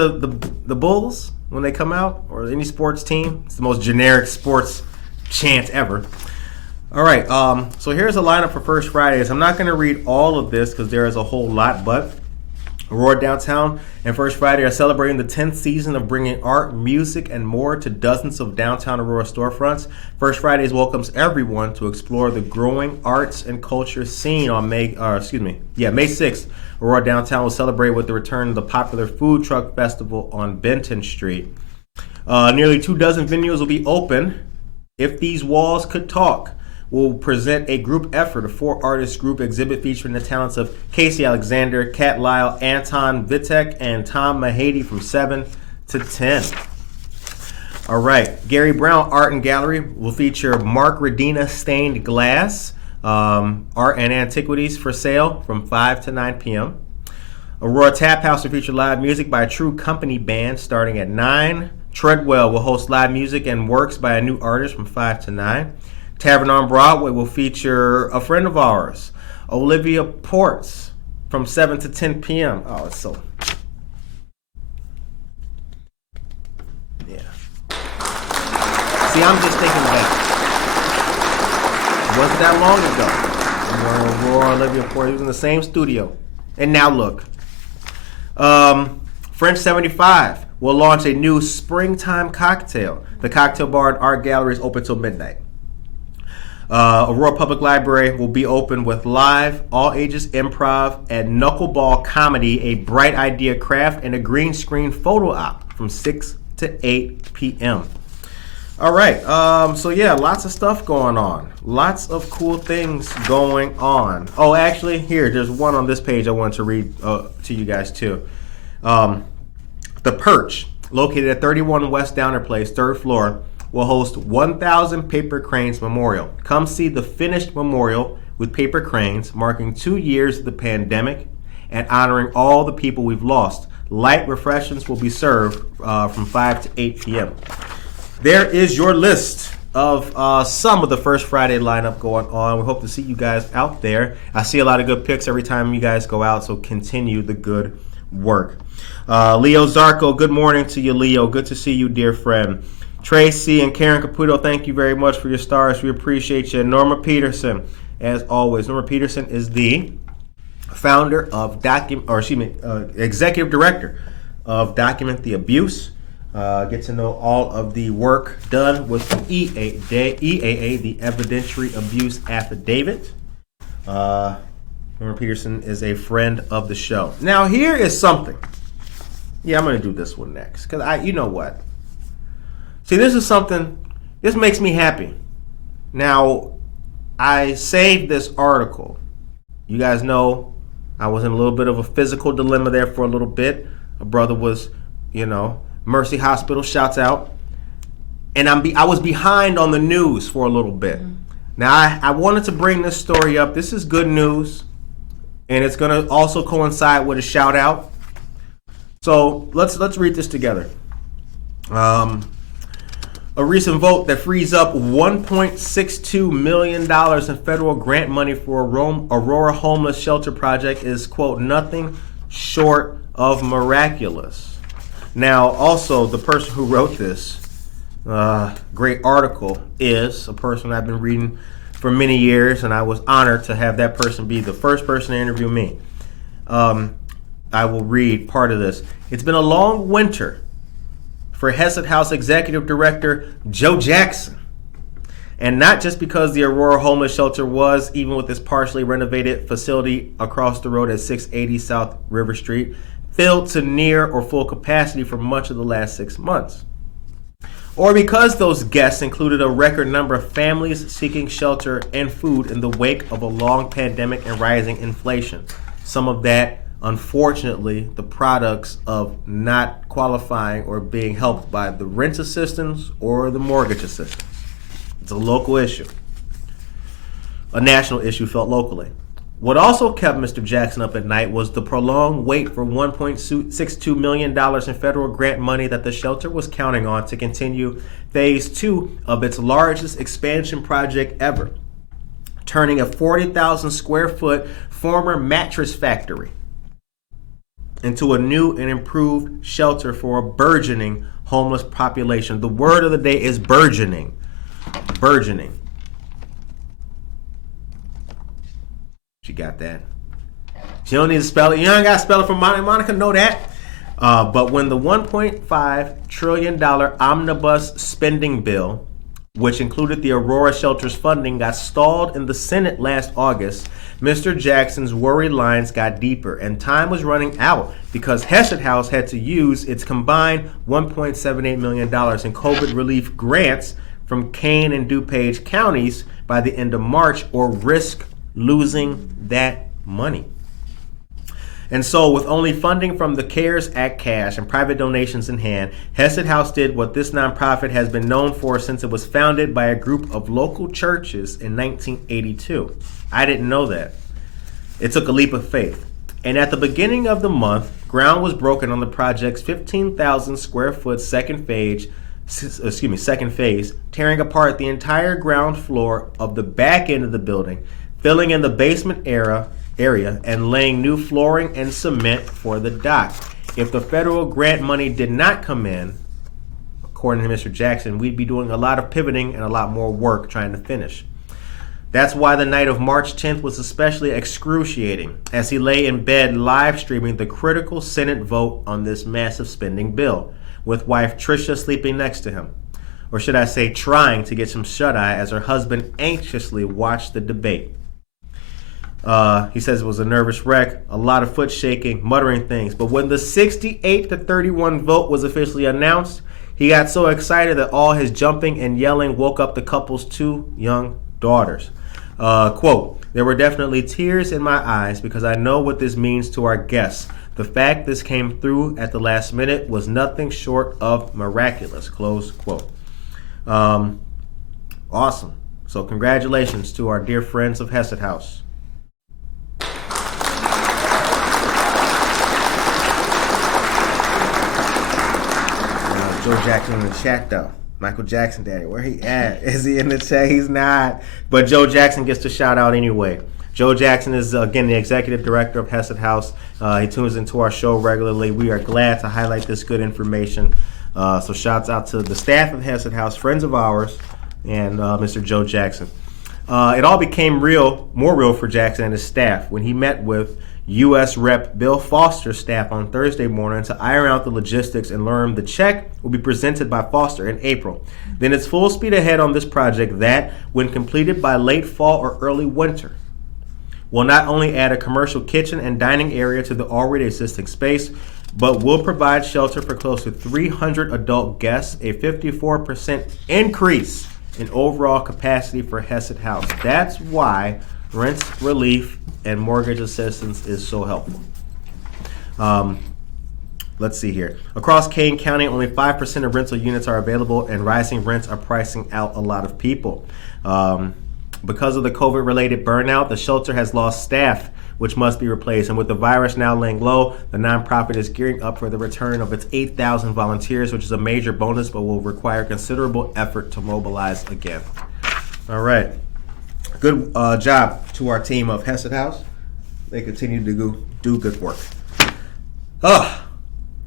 the Bulls when they come out, or any sports team? It's the most generic sports chant ever. All right, so here's a lineup for First Fridays. I'm not going to read all of this because there is a whole lot, but Aurora Downtown and First Friday are celebrating the 10th season of bringing art, music, and more to dozens of downtown Aurora storefronts. First Fridays welcomes everyone to explore the growing arts and culture scene on May 6th. Aurora Downtown will celebrate with the return of the popular food truck festival on Benton Street. Nearly 24 venues will be open. If These Walls Could Talk will present a group effort, a 4-artist group exhibit featuring the talents of Casey Alexander, Kat Lyle, Anton Vitek, and Tom Mahady from 7 to 10. All right, Gary Brown Art and Gallery will feature Mark Redina Stained Glass, art and antiquities for sale from 5 to 9 p.m. Aurora Tap House will feature live music by a True Company band starting at 9. Treadwell will host live music and works by a new artist from 5 to 9. Tavern on Broadway will feature a friend of ours, Olivia Ports, from 7 to 10 p.m. Oh, it's so... Yeah. See, I'm just thinking back. It wasn't that long ago. Aurora, Olivia Ports, he was in the same studio. And now look. French 75 will launch a new springtime cocktail. The cocktail bar and art gallery is open till midnight. Aurora Public Library will be open with live, all ages improv and knuckleball comedy, a bright idea craft, and a green screen photo op from 6 to 8 p.m. All right, so yeah, lots of stuff going on. Lots of cool things going on. Oh, actually, here, there's one on this page I wanted to read to you guys too. The Perch, located at 31 West Downer Place, 3rd floor, will host 1,000 Paper Cranes Memorial. Come see the finished memorial with paper cranes, marking 2 years of the pandemic and honoring all the people we've lost. Light refreshments will be served from 5 to 8 p.m. There is your list of some of the First Friday lineup going on. We hope to see you guys out there. I see a lot of good pics every time you guys go out, so continue the good work. Leo Zarco, good morning to you, Leo. Good to see you, dear friend. Tracy and Karen Caputo, thank you very much for your stars. We appreciate you. Norma Peterson, as always. Norma Peterson is the founder of executive director of Document the Abuse. Get to know all of the work done with the EAA, the Evidentiary Abuse Affidavit. Norman Peterson is a friend of the show. Now, here is something. Yeah, I'm going to do this one next. Because you know what? See, this is something, this makes me happy. Now, I saved this article. You guys know I was in a little bit of a physical dilemma there for a little bit. A brother was, Mercy Hospital, shouts out. And I was behind on the news for a little bit. Mm-hmm. Now, I wanted to bring this story up. This is good news. And it's going to also coincide with a shout out. So let's read this together. A recent vote that frees up $1.62 million in federal grant money for Aurora homeless shelter project is, quote, nothing short of miraculous. Now, also, the person who wrote this great article is a person I've been reading for many years, and I was honored to have that person be the first person to interview me. I will read part of this. It's been a long winter for Hesed House Executive Director Joe Jackson. And not just because the Aurora Homeless Shelter was, even with this partially renovated facility across the road at 680 South River Street, filled to near or full capacity for much of the last 6 months. Or because those guests included a record number of families seeking shelter and food in the wake of a long pandemic and rising inflation. Some of that, unfortunately, the products of not qualifying or being helped by the rent assistance or the mortgage assistance. It's a local issue. A national issue felt locally. What also kept Mr. Jackson up at night was the prolonged wait for $1.62 million in federal grant money that the shelter was counting on to continue phase 2 of its largest expansion project ever, turning a 40,000 square foot former mattress factory into a new and improved shelter for a burgeoning homeless population. The word of the day is burgeoning. Burgeoning. She got that. She don't need to spell it. You don't got to spell it for Monica. Monica know that. But when the $1.5 trillion omnibus spending bill, which included the Aurora shelter's funding, got stalled in the Senate last August, Mr. Jackson's worry lines got deeper, and time was running out because Hesed House had to use its combined $1.78 million in COVID relief grants from Kane and DuPage counties by the end of March, or risk losing that money. And so, with only funding from the CARES Act cash and private donations in hand, Hesed House did what this nonprofit has been known for since it was founded by a group of local churches in 1982. I didn't know that. It took a leap of faith. And at the beginning of the month, ground was broken on the project's 15,000 square foot second phase, tearing apart the entire ground floor of the back end of the building, filling in the basement area and laying new flooring and cement for the dock. If the federal grant money did not come in, according to Mr. Jackson, we'd be doing a lot of pivoting and a lot more work trying to finish. That's why the night of March 10th was especially excruciating, as he lay in bed live streaming the critical Senate vote on this massive spending bill, with wife Tricia sleeping next to him. Or should I say trying to get some shut-eye as her husband anxiously watched the debate. He says it was a nervous wreck, a lot of foot shaking, muttering things. But when the 68-31 vote was officially announced, he got so excited that all his jumping and yelling woke up the couple's 2 young daughters. Quote, there were definitely tears in my eyes because I know what this means to our guests. The fact this came through at the last minute was nothing short of miraculous, close quote. Awesome. So congratulations to our dear friends of Hesed House. Joe Jackson in the chat though. Michael Jackson daddy, where he at? Is he in the chat? He's not. But Joe Jackson gets to shout out anyway. Joe Jackson is, again, the executive director of Hesed House. He tunes into our show regularly. We are glad to highlight this good information. So shouts out to the staff of Hesed House, friends of ours, and Mr. Joe Jackson. It all became more real for Jackson and his staff when he met with U.S. Rep. Bill Foster's staff on Thursday morning to iron out the logistics and learn the check will be presented by Foster in April. Then it's full speed ahead on this project that, when completed by late fall or early winter, will not only add a commercial kitchen and dining area to the already existing space, but will provide shelter for close to 300 adult guests, a 54% increase in overall capacity for Hesed House. That's why rent relief and mortgage assistance is so helpful. Let's see here. Across Kane County, only 5% of rental units are available, and rising rents are pricing out a lot of people. Because of the COVID-related burnout, the shelter has lost staff, which must be replaced. And with the virus now laying low, the nonprofit is gearing up for the return of its 8,000 volunteers, which is a major bonus, but will require considerable effort to mobilize again. All right. Good job to our team of Hesed House. They continue to do good work.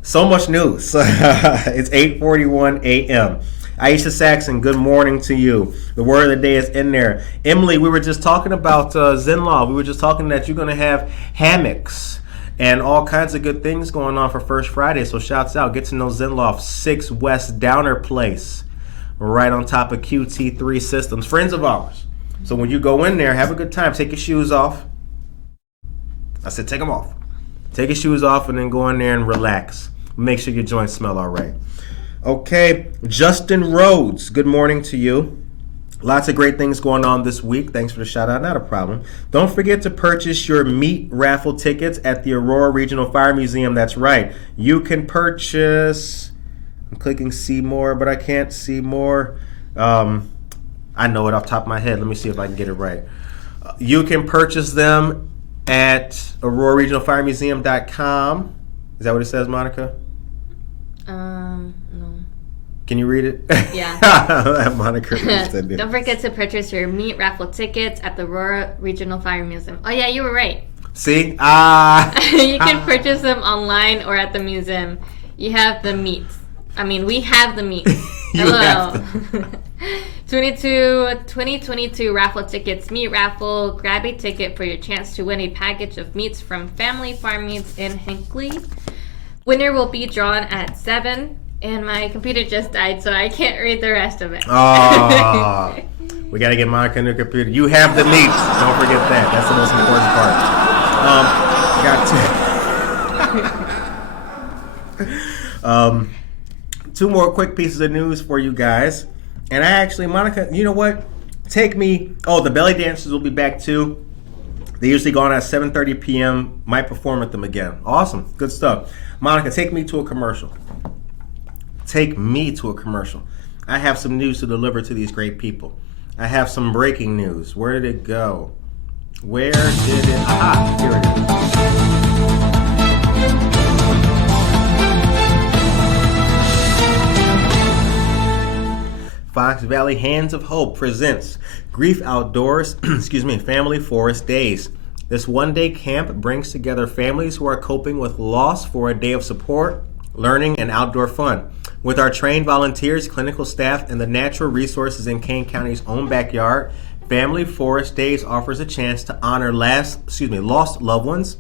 So much news. It's 8:41 a.m. Aisha Saxon, good morning to you. The word of the day is in there. Emily, we were just talking about Zenlaw. We were just talking that you're going to have hammocks and all kinds of good things going on for First Friday. So shouts out. Get to know Zenloft, 6 West Downer Place, right on top of QT3 Systems. Friends of ours. So when you go in there, have a good time. Take your shoes off. I said take them off. Take your shoes off and then go in there and relax. Make sure your joints smell all right. Okay, Justin Rhodes, good morning to you. Lots of great things going on this week. Thanks for the shout out, not a problem. Don't forget to purchase your meat raffle tickets at the Aurora Regional Fire Museum. That's right. You can purchase, I'm clicking see more, but I can't see more. I know it off the top of my head. Let me see if I can get it right. You can purchase them at AuroraRegionalFireMuseum.com. Is that what it says, Monica? No. Can you read it? Yeah. Monica. Don't forget to purchase your meat raffle tickets at the Aurora Regional Fire Museum. Oh yeah, you were right. See? You can purchase them online or at the museum. You have the meat. I mean, we have the meat. Hello. 2022 raffle tickets, meat raffle. Grab a ticket for your chance to win a package of meats from Family Farm Meats in Hinckley. Winner will be drawn at 7, and my computer just died, so I can't read the rest of it. Oh, we got to get Monica a new computer. You have the meats. Don't forget that. That's the most important part. 2 more quick pieces of news for you guys. And I actually, Monica, you know what? Take me. Oh, the belly dancers will be back too. They usually go on at 7:30 p.m. Might perform at them again. Awesome. Good stuff. Monica, take me to a commercial. Take me to a commercial. I have some news to deliver to these great people. I have some breaking news. Where did it go? Where did it? Aha, here it is. Fox Valley Hands of Hope presents Grief Outdoors, Family Forest Days. This one-day camp brings together families who are coping with loss for a day of support, learning, and outdoor fun. With our trained volunteers, clinical staff, and the natural resources in Kane County's own backyard, Family Forest Days offers a chance to honor lost loved ones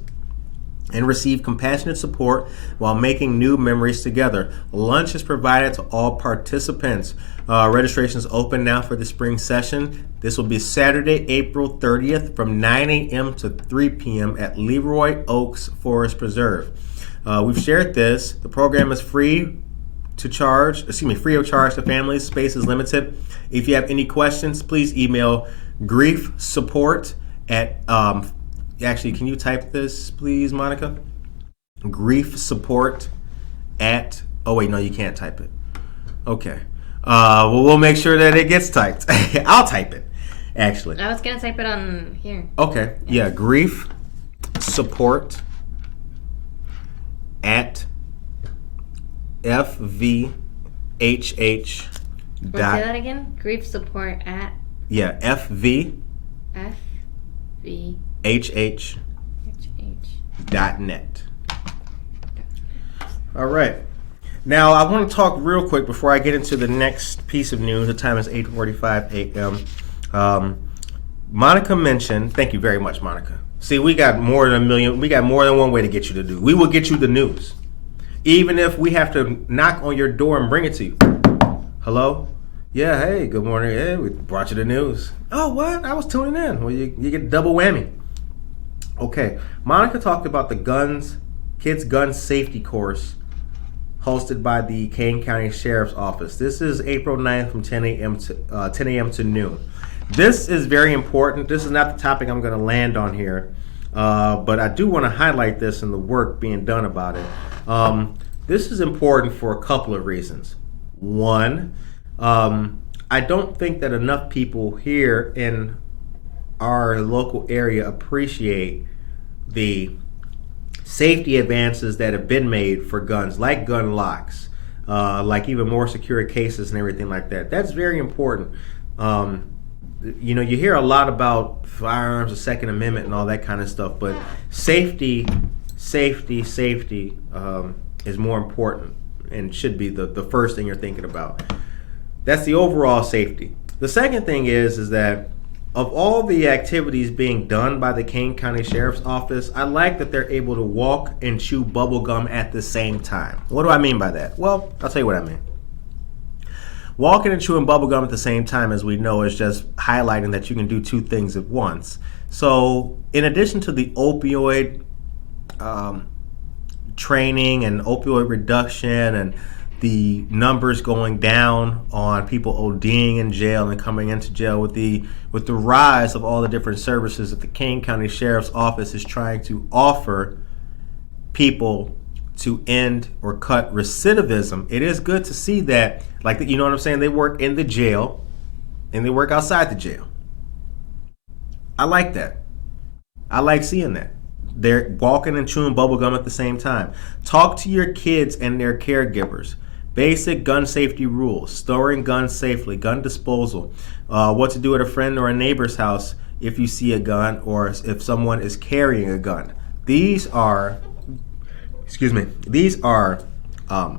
and receive compassionate support while making new memories together. Lunch is provided to all participants. Registration is open now for the spring session. This will be Saturday, April 30th from 9 a.m. to 3 p.m. at Leroy Oaks Forest Preserve. We've shared this. The program is free of charge to families. Space is limited. If you have any questions, please email griefsupport at actually, can you type this, please, Monica? Griefsupport at... Oh, wait, no, you can't type it. Okay. Well, we'll make sure that it gets typed. I'll type it, actually. I was going to type it on here. Okay. Yeah, grief support at FVHH. Say that again? Grief support at... Yeah, FV... FV... HH.net. All right. Now, I want to talk real quick before I get into the next piece of news. The time is 8:45 a.m. Monica mentioned, thank you very much, Monica. See, we got more than a million. We got more than one way to get you the news. We will get you the news, even if we have to knock on your door and bring it to you. Hello? Yeah. Hey. Good morning. Hey, we brought you the news. Oh, what? I was tuning in. Well, you get double whammy. Okay. Monica talked about the kids gun safety course hosted by the Kane County Sheriff's Office. This is April 9th from 10 a.m. to noon. This is very important. This is not the topic I'm going to land on here, but I do want to highlight this and the work being done about it. This is important for a couple of reasons. One, I don't think that enough people here in our local area appreciate the safety advances that have been made for guns, like gun locks, like even more secure cases and everything like that. That's very important. You hear a lot about firearms, the Second Amendment, and all that kind of stuff, but safety is more important and should be the first thing you're thinking about. That's the overall safety. The second thing is that of all the activities being done by the Kane County Sheriff's Office, I like that they're able to walk and chew bubble gum at the same time. What do I mean by that? Well, I'll tell you what I mean. Walking and chewing bubble gum at the same time, as we know, is just highlighting that you can do two things at once. So in addition to the opioid training and opioid reduction and the numbers going down on people ODing in jail and coming into jail, with the rise of all the different services that the Kane County Sheriff's Office is trying to offer people to end or cut recidivism, it is good to see that, like, you know what I'm saying, they work in the jail and they work outside the jail. I like that. I like seeing that. They're walking and chewing bubble gum at the same time. Talk to your kids and their caregivers. Basic gun safety rules, storing guns safely, gun disposal, what to do at a friend or a neighbor's house if you see a gun or if someone is carrying a gun. These are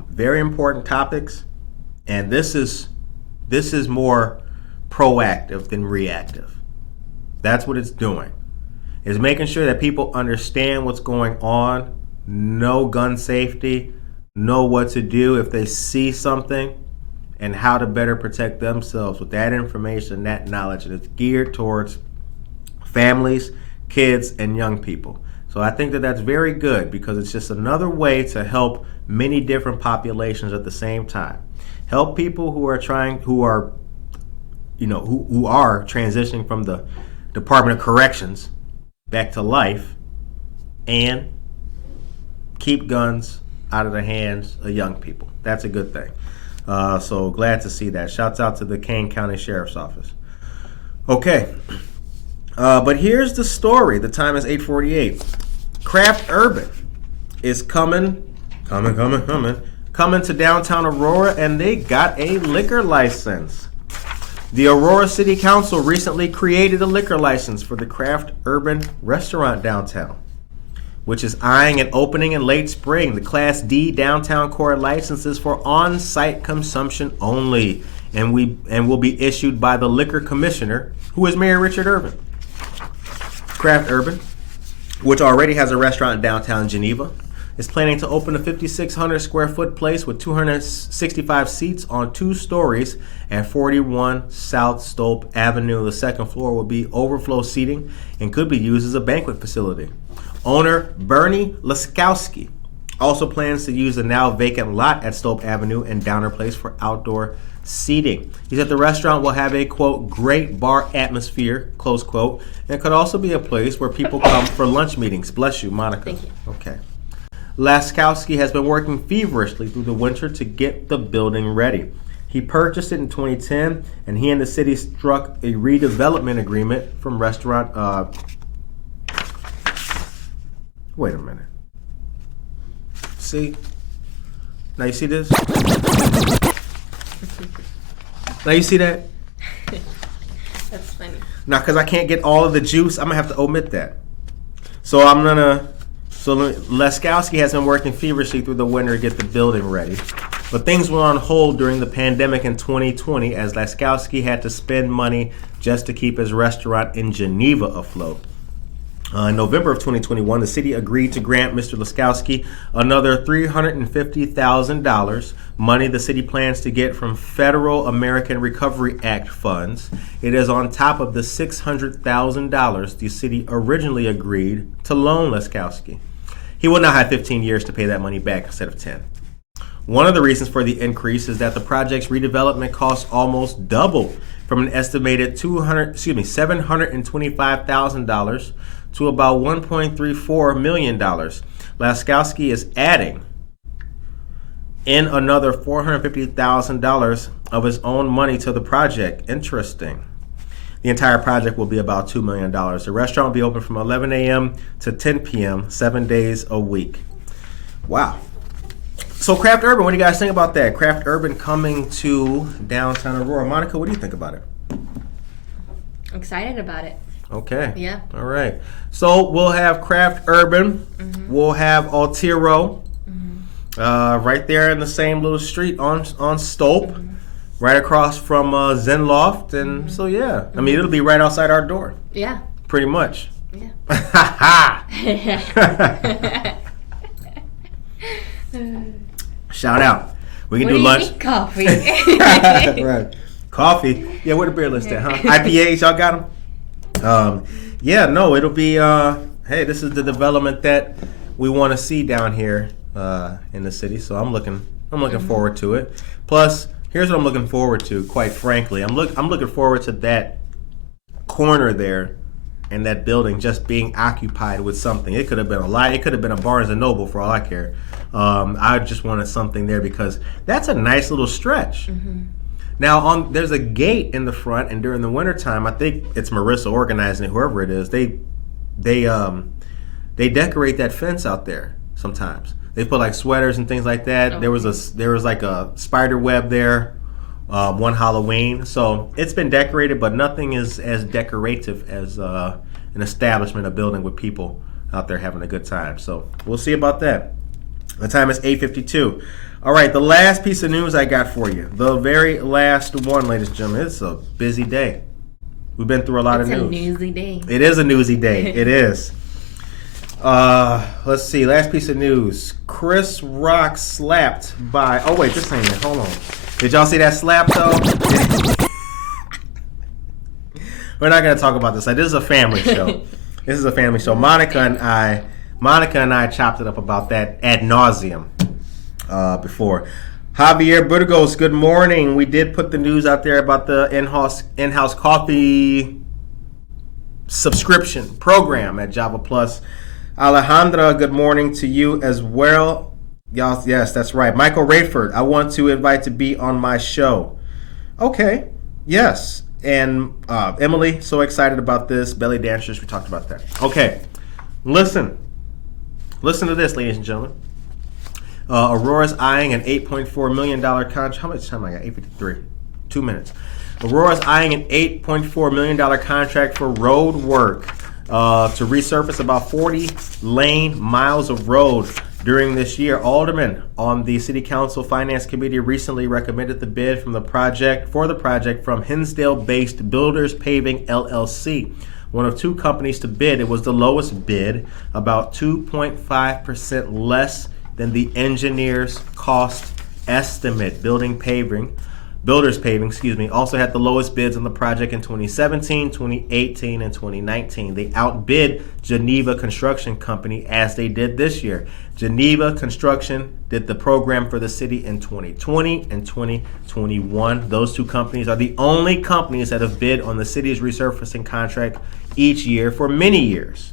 very important topics, and this is more proactive than reactive. That's what it's doing. It's making sure that people understand what's going on, know gun safety, know what to do if they see something, and how to better protect themselves with that information, that knowledge. And it's geared towards families, kids, and young people. So I think that that's very good, because it's just another way to help many different populations at the same time. Help people who are transitioning from the Department of Corrections back to life, and keep guns out of the hands of young people. That's a good thing. So glad to see that. Shouts out to the Kane County Sheriff's Office. Okay. But here's the story. The time is 8:48. Craft Urban is coming to downtown Aurora, and they got a liquor license. The Aurora City Council recently created a liquor license for the Craft Urban restaurant downtown, which is eyeing an opening in late spring. The Class D downtown core license is for on-site consumption only, and will be issued by the liquor commissioner, who is Mayor Richard Urban. Craft Urban, which already has a restaurant in downtown Geneva, is planning to open a 5,600 square foot place with 265 seats on 2 stories at 41 South Stope Avenue. The second floor will be overflow seating and could be used as a banquet facility. Owner Bernie Laskowski also plans to use the now vacant lot at Stope Avenue and Downer Place for outdoor seating. He said the restaurant will have a, quote, great bar atmosphere, close quote, and could also be a place where people come for lunch meetings. Bless you, Monica. Thank you. Okay. Laskowski has been working feverishly through the winter to get the building ready. He purchased it in 2010, and he and the city struck a redevelopment agreement from restaurant... Wait a minute. See? Now you see this? Now you see that? That's funny. Now, because I can't get all of the juice, I'm going to have to omit that. So Laskowski has been working feverishly through the winter to get the building ready. But things were on hold during the pandemic in 2020 as Laskowski had to spend money just to keep his restaurant in Geneva afloat. In November of 2021, the city agreed to grant Mr. Laskowski another $350,000, money the city plans to get from Federal American Recovery Act funds. It is on top of the $600,000 the city originally agreed to loan Laskowski. He will now have 15 years to pay that money back instead of 10. One of the reasons for the increase is that the project's redevelopment costs almost doubled from an estimated $725,000 to about $1.34 million. Laskowski is adding in another $450,000 of his own money to the project. Interesting. The entire project will be about $2 million. The restaurant will be open from 11 a.m. to 10 p.m., 7 days a week. Wow. So Craft Urban, what do you guys think about that? Craft Urban coming to downtown Aurora. Monica, what do you think about it? Excited about it. Okay. Yeah. All right. So we'll have Craft Urban. Mm-hmm. We'll have Altiro. Mm-hmm. Right there in the same little street on Stope. Mm-hmm. Right across from Zen Loft. And so, yeah. I mean, it'll be right outside our door. Yeah. Pretty much. Yeah. Shout out. We can what do lunch. Need coffee. Right. Coffee. Yeah, where the beer list at, huh? IPAs, y'all got them? Yeah, no, it'll be, hey, this is the development that we want to see down here in the city. So I'm looking forward to it. Plus, here's what I'm looking forward to, quite frankly. I'm looking forward to that corner there and that building just being occupied with something. It could have been a lot. It could have been a Barnes & Noble for all I care. I just wanted something there because that's a nice little stretch. Mm-hmm. Now, there's a gate in the front, and during the wintertime, I think it's Marissa organizing it, whoever it is, they decorate that fence out there sometimes. They put like sweaters and things like that. Okay. There was like a spider web there one Halloween. So it's been decorated, but nothing is as decorative as an establishment, a building with people out there having a good time. So we'll see about that. The time is 8:52. All right, the last piece of news I got for you. The very last one, ladies and gentlemen. It's a busy day. We've been through a lot of news. It's a newsy day. It is a newsy day. It is. Let's see. Last piece of news. Chris Rock slapped by... Oh, wait. This ain't it. Hold on. Did y'all see that slap, though? We're not going to talk about this. This is a family show. This is a family show. Monica and I chopped it up about that ad nauseum before. Javier Burgos, good morning. We did put the news out there about the in-house coffee subscription program at Java Plus. Alejandra, good morning to you as well. Y'all, yes, that's right. Michael Rayford, I want to invite to be on my show. Okay, yes. And Emily, so excited about this. Belly dancers, we talked about that. Okay, listen to this, ladies and gentlemen. Aurora's eyeing an $8.4 million contract. How much time I got? 8:53. 2 minutes. Aurora's eyeing an $8.4 million contract for road work to resurface about 40 lane miles of road during this year. Aldermen on the City Council Finance Committee recently recommended the bid from the project from Hinsdale-based Builders Paving LLC. One of two companies to bid. It was the lowest bid, about 2.5% less than the engineer's cost estimate. Builders Paving, also had the lowest bids on the project in 2017, 2018, and 2019. They outbid Geneva Construction Company as they did this year. Geneva Construction did the program for the city in 2020 and 2021. Those two companies are the only companies that have bid on the city's resurfacing contract each year for many years.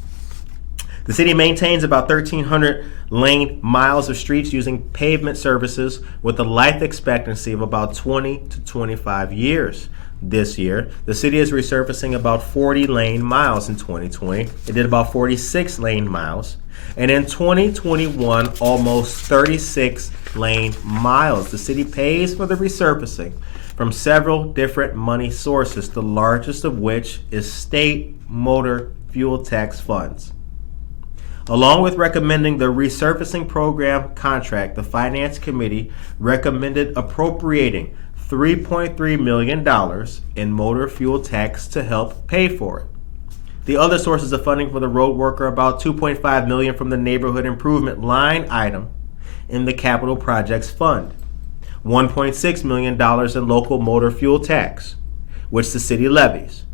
The city maintains about 1,300 lane miles of streets using pavement services with a life expectancy of about 20 to 25 years. This year, the city is resurfacing about 40 lane miles. In 2020, it did about 46 lane miles. And in 2021, almost 36 lane miles. The city pays for the resurfacing from several different money sources, the largest of which is state motor fuel tax funds. Along with recommending the resurfacing program contract, the Finance Committee recommended appropriating $3.3 million in motor fuel tax to help pay for it. The other sources of funding for the road work are about $2.5 million from the neighborhood improvement line item in the Capital Projects Fund, $1.6 million in local motor fuel tax, which the city levies,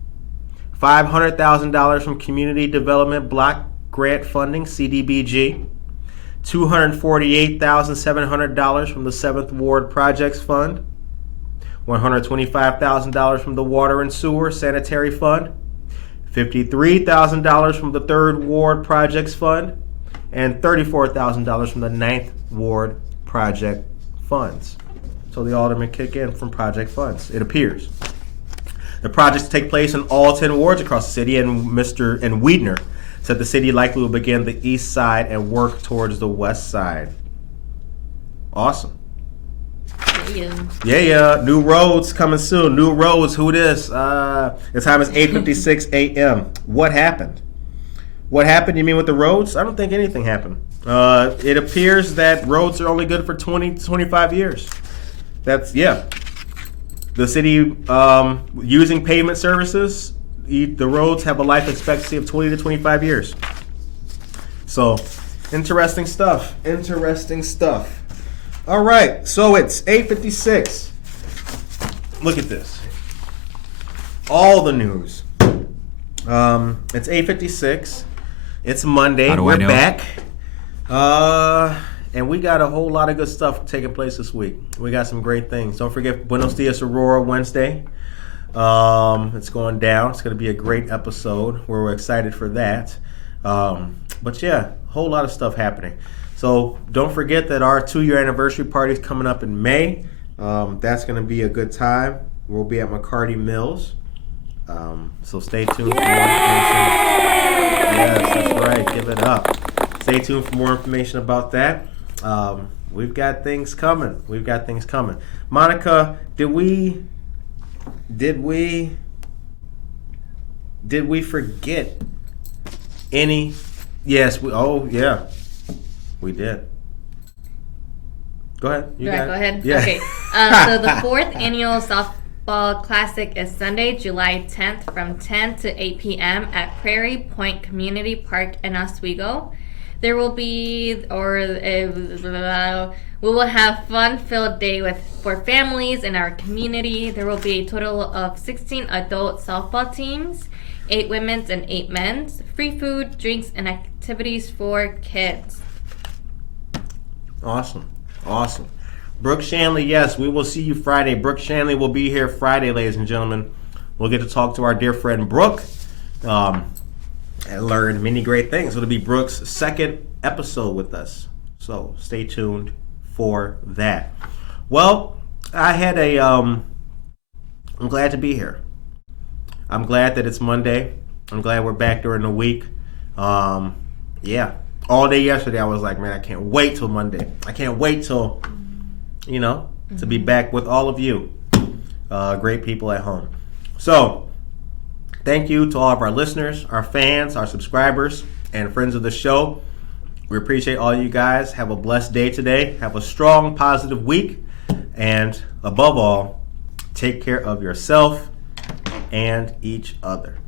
$500,000 from Community Development Block Grant Funding, CDBG, $248,700 from the 7th Ward Projects Fund, $125,000 from the Water and Sewer Sanitary Fund, $53,000 from the 3rd Ward Projects Fund, and $34,000 from the 9th Ward Project Funds. So the aldermen kick in from project funds, it appears. The projects take place in all 10 wards across the city, and Mr. Wiedner said the city likely will begin the east side and work towards the west side. Awesome. Yeah. New roads coming soon. New roads. Who this? The time is 8:56 a.m. What happened? What happened? You mean with the roads? I don't think anything happened. It appears that roads are only good for 20 to 25 years. The city using pavement services, the roads have a life expectancy of 20 to 25 years. So, interesting stuff. All right, so it's 8:56. Look at this. All the news. It's 8:56. It's Monday. We're back. And we got a whole lot of good stuff taking place this week. We got some great things. Don't forget Buenos Dias Aurora Wednesday. It's going down. It's going to be a great episode. We're excited for that. But yeah, a whole lot of stuff happening. So don't forget that our 2-year anniversary party is coming up in May. That's going to be a good time. We'll be at McCarty Mills. So stay tuned for more information. Yes, that's right. Give it up. Stay tuned for more information about that. We've got things coming. Monica, did we forget any? Yes. We did. Go ahead. Go ahead? Yeah. Okay. So the 4th annual softball classic is Sunday, July 10th from 10 to 8 p.m. at Prairie Point Community Park in Oswego. There will be, we will have fun-filled day for families in our community. There will be a total of 16 adult softball teams, 8 women's and 8 men's, free food, drinks, and activities for kids. Awesome. Brooke Shanley, yes, we will see you Friday. Brooke Shanley will be here Friday, ladies and gentlemen. We'll get to talk to our dear friend Brooke and learn many great things. It'll be Brooke's 2nd episode with us. So stay tuned for that. Well, I'm glad to be here. I'm glad that it's Monday. I'm glad we're back during the week. All day yesterday I was like, man, I can't wait till Monday. I can't wait till, to be back with all of you, great people at home. So, thank you to all of our listeners, our fans, our subscribers, and friends of the show. We appreciate all you guys. Have a blessed day today. Have a strong, positive week. And above all, take care of yourself and each other.